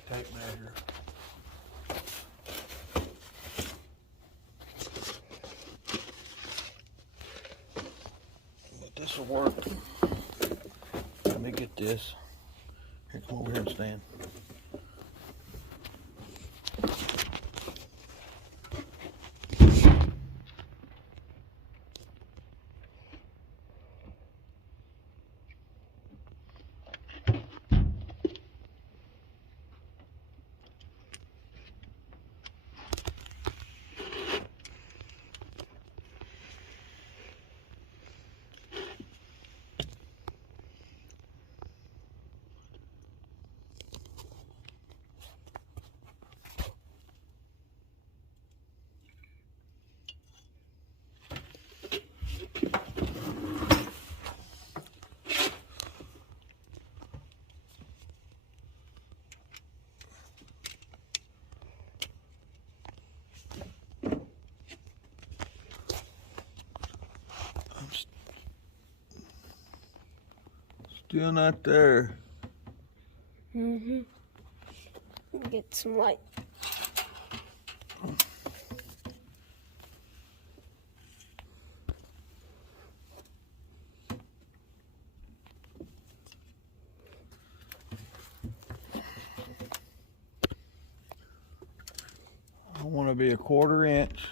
tape measure. But this will work. Let me get this. Here, come over here and stand. Still not there. Get some light. I want to be a 1/4 inch.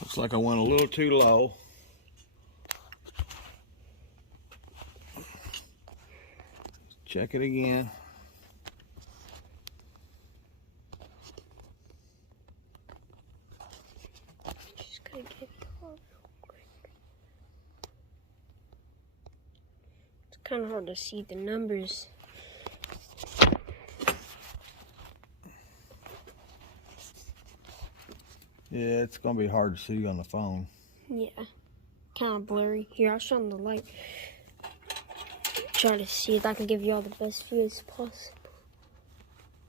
Looks like I went a little too low. Check it again. Just gotta get it all real quick. It's kind of hard to see the numbers. Yeah, it's gonna be hard to see on the phone. Yeah, kind of blurry. Here, I'll show them the light. Try to see if I can give you all the best view as possible.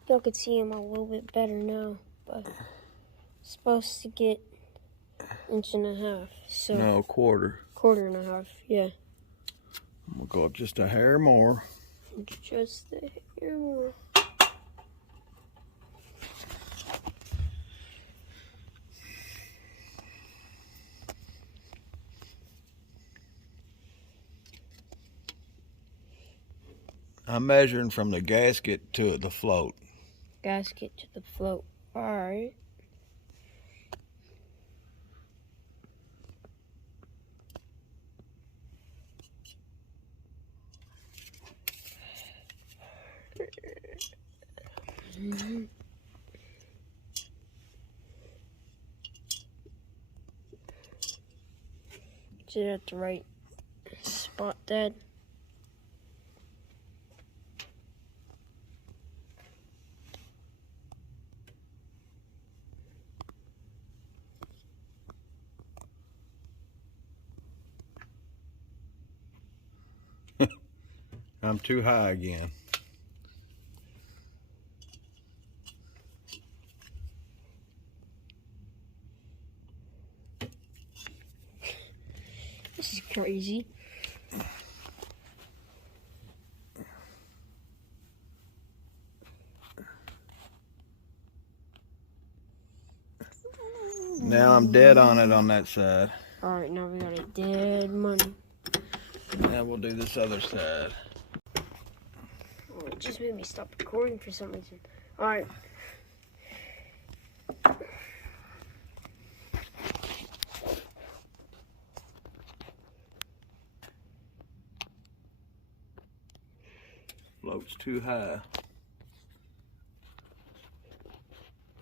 Y'all can see them a little bit better now, but it's supposed to get 1.5 inches. So No, 1/4. 1.25, yeah. I'm gonna go up just a hair more. Just a hair more. I'm measuring from the gasket to the float. Gasket to the float. Alright. Is it at the right spot, Dad? I'm too high again. This is crazy. Now I'm dead on it on that side. Alright, now we got a dead money. Now we'll do this other side. Oh, it just made me stop recording for some reason. Alright. Float's too high.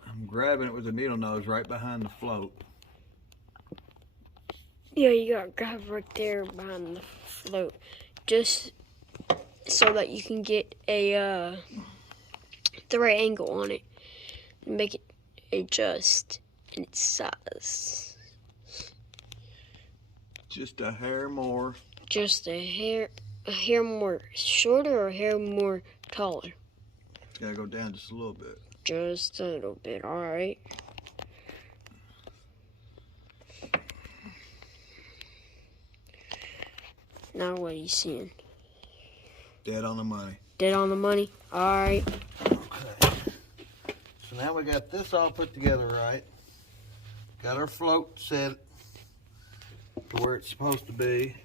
I'm grabbing it with the needle nose right behind the float. Yeah, you gotta grab right there behind the float. Just so that you can get a the right angle on it. And make it adjust in its size. Just a hair more. Just a hair more shorter or a hair more taller? Gotta go down just a little bit. Just a little bit, alright. Now what are you seeing? Dead on the money. Dead on the money? Alright. Okay. So now we got this all put together right. Got our float set to where it's supposed to be.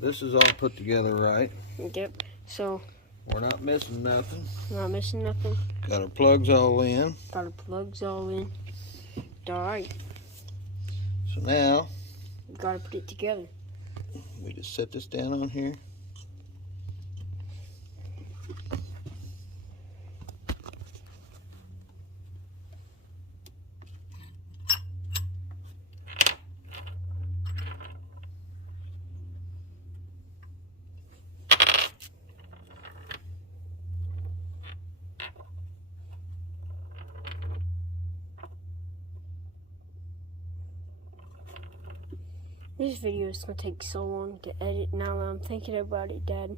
This is all put together right. Yep. So We're not missing nothing. not missing nothing. Got our plugs all in. Got our plugs all in. Alright. So now We gotta put it together. we just set this down on here. This video is gonna take so long to edit now that I'm thinking about it, Dad.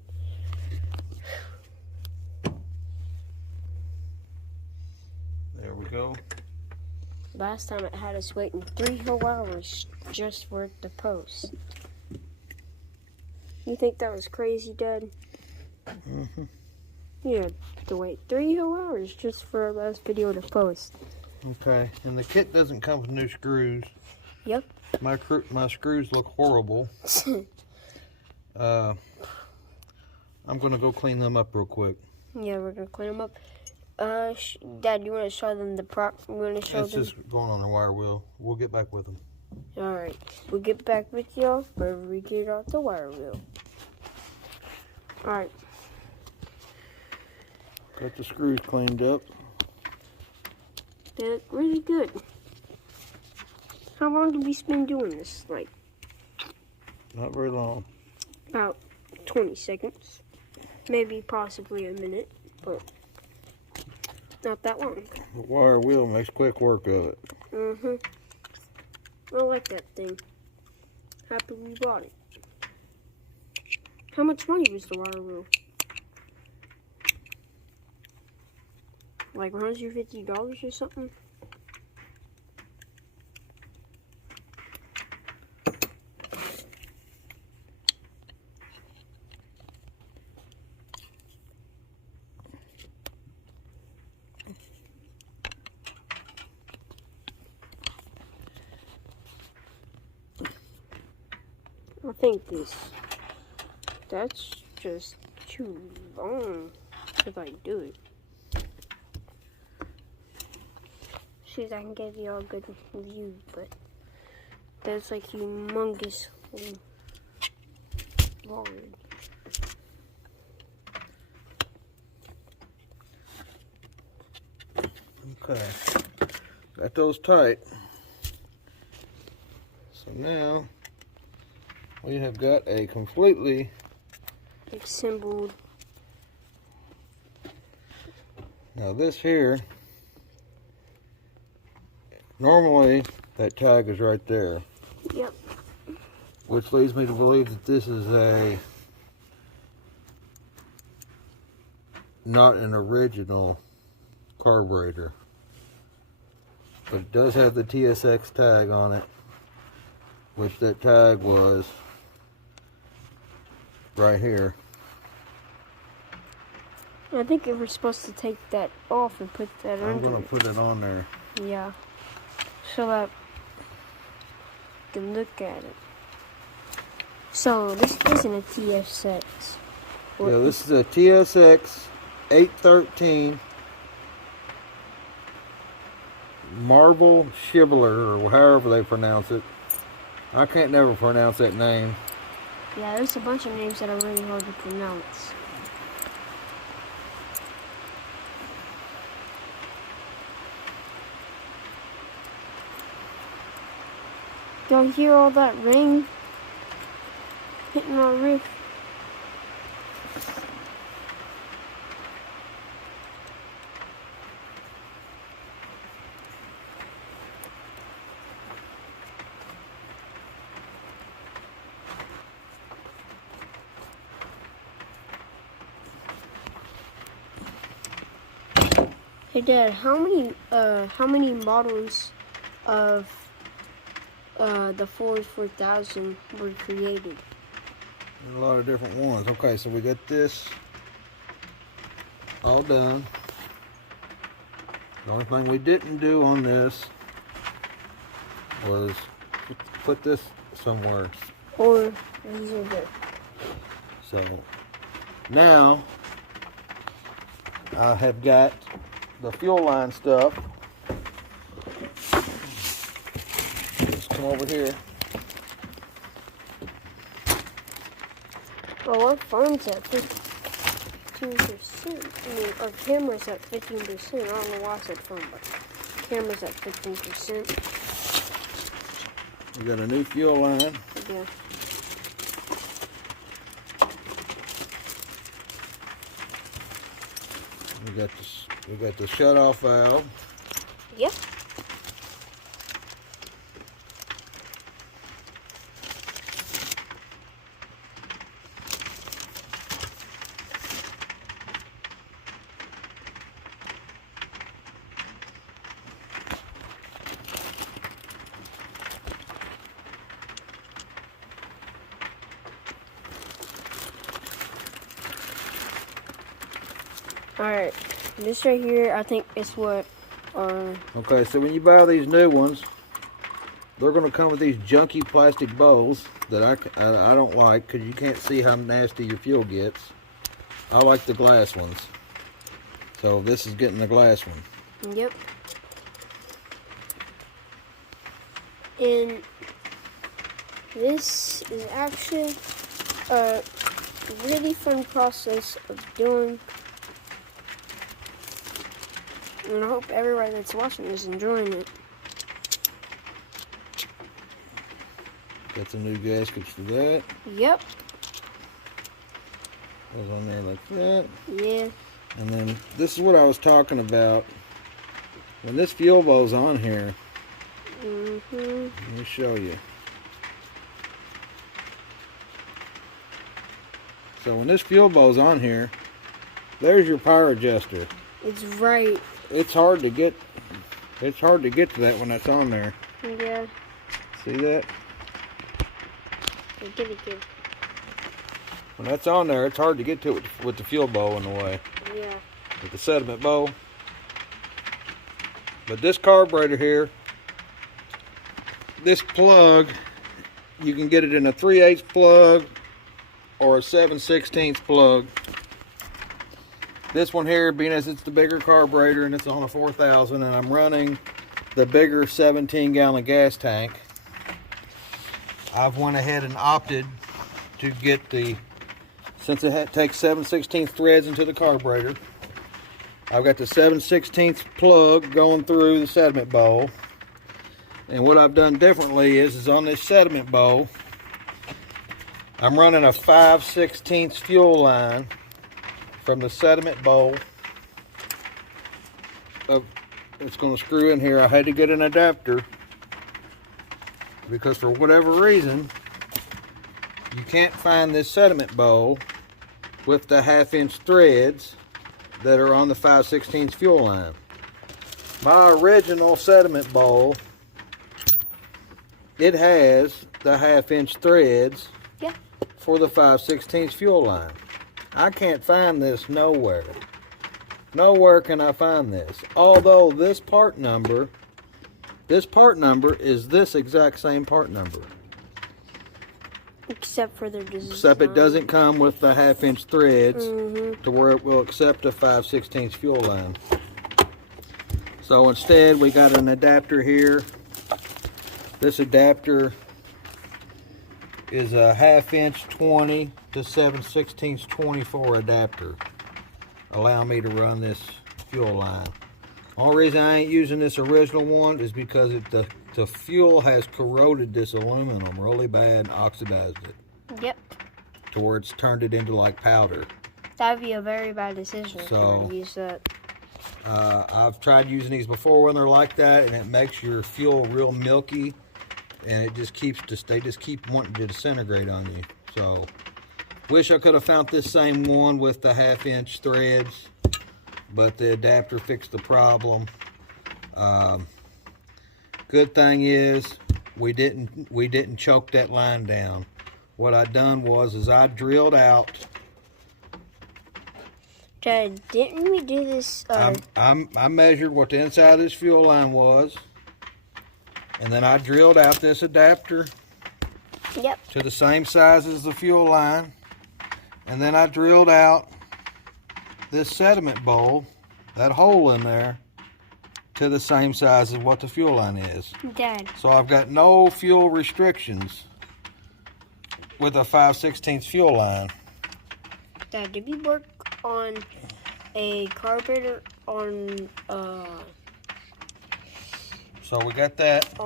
There we go. Last time it had us waiting 3 whole hours just for it to post. You think that was crazy, Dad? Mm-hmm. You had to wait 3 whole hours just for our last video to post. Okay, and the kit doesn't come with new screws. Yep. My screws look horrible. I'm gonna go clean them up real quick. Yeah, we're gonna clean them up. Dad, you want to show them the prop? You want to show It's them? just going on the wire wheel. We'll get back with them. All right, we'll get back with y'all whenever we get off the wire wheel. All right. Got the screws cleaned up. They look really good. How long did we spend doing this? Like Not very long. about 20 seconds, maybe possibly a minute, but not that long. The wire wheel makes quick work of it. I like that thing. Happy we bought it. How much money was the wire wheel? Like $150 or something? I think that's just too long if I do it. See if I can give you all a good view, but that's like humongous large. Okay, got those tight. So now we have got a completely Assembled. Now this here, normally that tag is right there. Yep. Which leads me to believe that this is not an original carburetor. But it does have the TSX tag on it, which that tag was right here. I think we were supposed to take that off and put that I'm under. going to put it on there. Yeah. So that you can look at it. So this isn't a TSX. Yeah, this is a TSX 813 Marble Shibboleth, or however they pronounce it. I can't never pronounce that name. Yeah, there's a bunch of names that are really hard to pronounce. Y'all hear all that rain hitting our roof? Hey Dad, how many models of the Ford 4000 were created? A lot of different ones. Okay, so we got this all done. The only thing we didn't do on this was put this somewhere. Or these are the So now I have got the fuel line stuff. Let's come over here. well, our phone's at 15%. I mean, our camera's at 15%. I don't know why I said phone, but camera's at 15%. We got a new fuel line. Yeah. We got the shut-off valve. Yep. Alright, this right here, I think is what our... Okay, so when you buy these new ones, they're going to come with these junky plastic bowls that I don't like because you can't see how nasty your fuel gets. I like the glass ones. So this is getting the glass one. Yep. And this is actually a really fun process of doing. And I hope everybody that's watching is enjoying it. Got some new gaskets for that. Yep. Goes on there like that. Yeah. And then this is what I was talking about. When this fuel bowl's on here, let me show you. So when this fuel bowl's on here, there's your power adjuster. It's right. It's hard to get. It's hard to get to that when that's on there. Yeah. See that? Give it to. When that's on there, it's hard to get to it with the fuel bowl in the way. Yeah. With the sediment bowl. But this carburetor here, this plug, you can get it in a 3/8 plug or a 7/16 plug. This one here, being as it's the bigger carburetor and it's on a 4000, and I'm running the bigger 17-gallon gas tank, I've went ahead and opted to get the, since it takes 7/16 threads into the carburetor, I've got the 7/16 plug going through the sediment bowl. And what I've done differently is on this sediment bowl, I'm running a 5/16 fuel line from the sediment bowl. It's going to screw in here. I had to get an adapter because for whatever reason, you can't find this sediment bowl with the 1/2-inch threads that are on the 5/16 fuel line. My original sediment bowl, it has the 1/2-inch threads for the 5/16 fuel line. I can't find this nowhere. Nowhere can I find this. Although this part number is this exact same part number. Except for their design. Except it doesn't come with the 1/2-inch threads to where it will accept a 5/16 fuel line. So instead we got an adapter here. This adapter is a 1/2-inch 20 to 7/16 24 adapter. Allow me to run this fuel line. Only reason I ain't using this original one is because the fuel has corroded this aluminum really bad and oxidized it. Yep. To where it's turned it into like powder. That'd be a very bad decision if you were to use that. I've tried using these before when they're like that, and it makes your fuel real milky, and it just they just keep wanting to disintegrate on you. So, wish I could have found this same one with the 1/2-inch threads, but the adapter fixed the problem. Good thing is we didn't choke that line down. What I done was I drilled out. Dad, didn't we do this? I measured what the inside of this fuel line was, and then I drilled out this adapter to the same size as the fuel line, and then I drilled out this sediment bowl, that hole in there, to the same size as what the fuel line is. Dad. So I've got no fuel restrictions with a 5/16 fuel line. Dad, did we work on a carburetor on So we got that.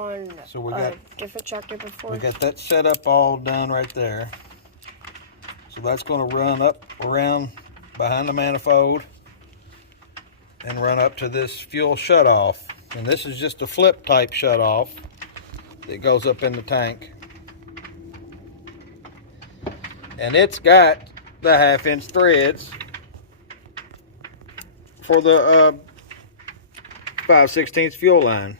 So we got different tractor before. We got that set up all done right there. So that's going to run up around behind the manifold and run up to this fuel shutoff. And this is just a flip type shutoff that goes up in the tank. And it's got the 1/2-inch threads for the 5/16 fuel line.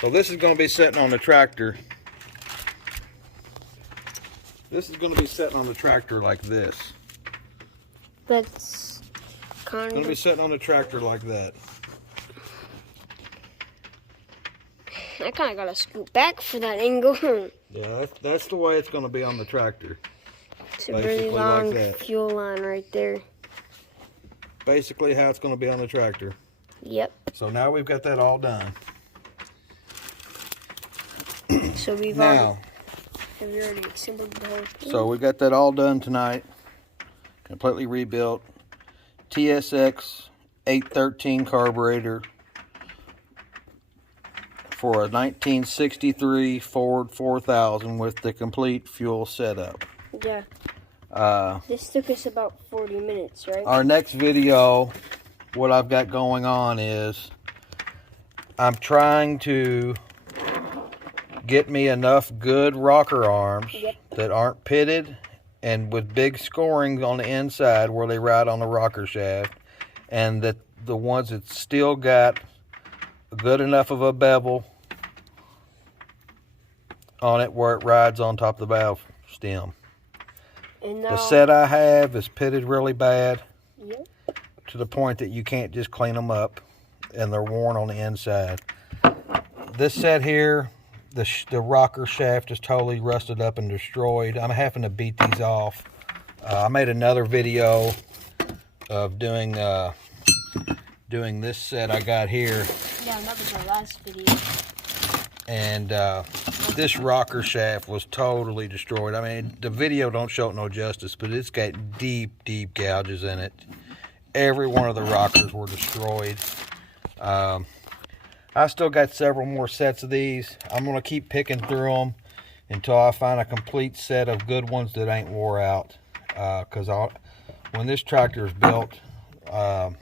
So this is going to be sitting on the tractor. This is going to be sitting on the tractor like this. That's kind It's gonna be of. sitting on the tractor like that. I kind of gotta scoot back for that angle. Yeah, that's the way it's gonna be on the tractor. It's a Basically really like long that. fuel line right there. Basically how it's gonna be on the tractor. Yep. So now we've got that all done. So we've Now, have you already assembled the whole thing? so we got that all done tonight. Completely rebuilt. TSX 813 carburetor for a 1963 Ford 4000 with the complete fuel setup. Yeah. This took us about 40 minutes, right? Our next video, what I've got going on is I'm trying to get me enough good rocker arms that aren't pitted and with big scoring on the inside where they ride on the rocker shaft, and that the ones that still got good enough of a bevel on it where it rides on top of the valve stem. And The set I have is pitted really bad to the point that you can't just clean them up, and they're worn on the inside. This set here, the rocker shaft is totally rusted up and destroyed. I'm having to beat these off. I made another video of doing this set I got here. Yeah, that was our last video. And this rocker shaft was totally destroyed. I mean, the video don't show it no justice, but it's got deep, deep gouges in it. Every one of the rockers were destroyed. I still got several more sets of these. I'm going to keep picking through them until I find a complete set of good ones that ain't wore out. Because when this tractor is built, I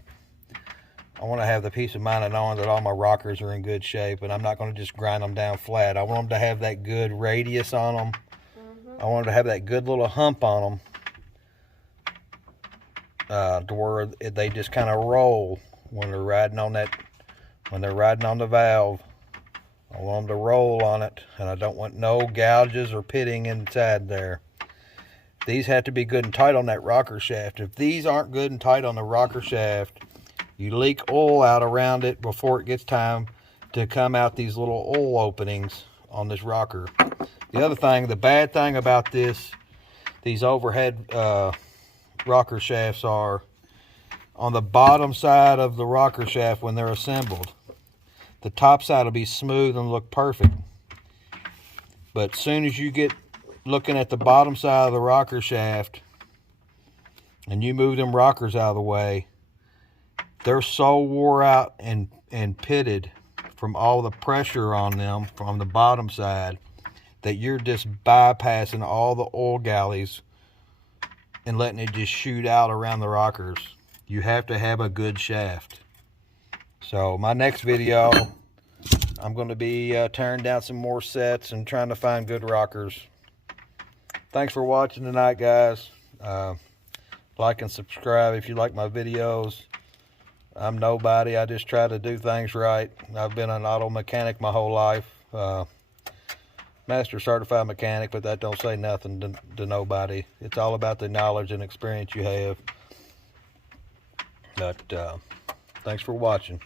want to have the peace of mind of knowing that all my rockers are in good shape, and I'm not going to just grind them down flat. I want them to have that good radius on them. I want them to have that good little hump on them, to where they just kind of roll when they're riding on that. When they're riding on the valve, I want them to roll on it, and I don't want no gouges or pitting inside there. These have to be good and tight on that rocker shaft. If these aren't good and tight on the rocker shaft, you leak oil out around it before it gets time to come out these little oil openings on this rocker. The other thing, the bad thing about these overhead rocker shafts are on the bottom side of the rocker shaft when they're assembled. The top side will be smooth and look perfect. But as soon as you get looking at the bottom side of the rocker shaft and you move them rockers out of the way, they're so wore out and pitted from all the pressure on them from the bottom side that you're just bypassing all the oil galleys and letting it just shoot out around the rockers. You have to have a good shaft. So my next video, I'm going to be tearing down some more sets and trying to find good rockers. Thanks for watching tonight, guys. Like and subscribe if you like my videos. I'm nobody. I just try to do things right. I've been an auto mechanic my whole life. Master certified mechanic, but that don't say nothing to nobody. It's all about the knowledge and experience you have. But thanks for watching.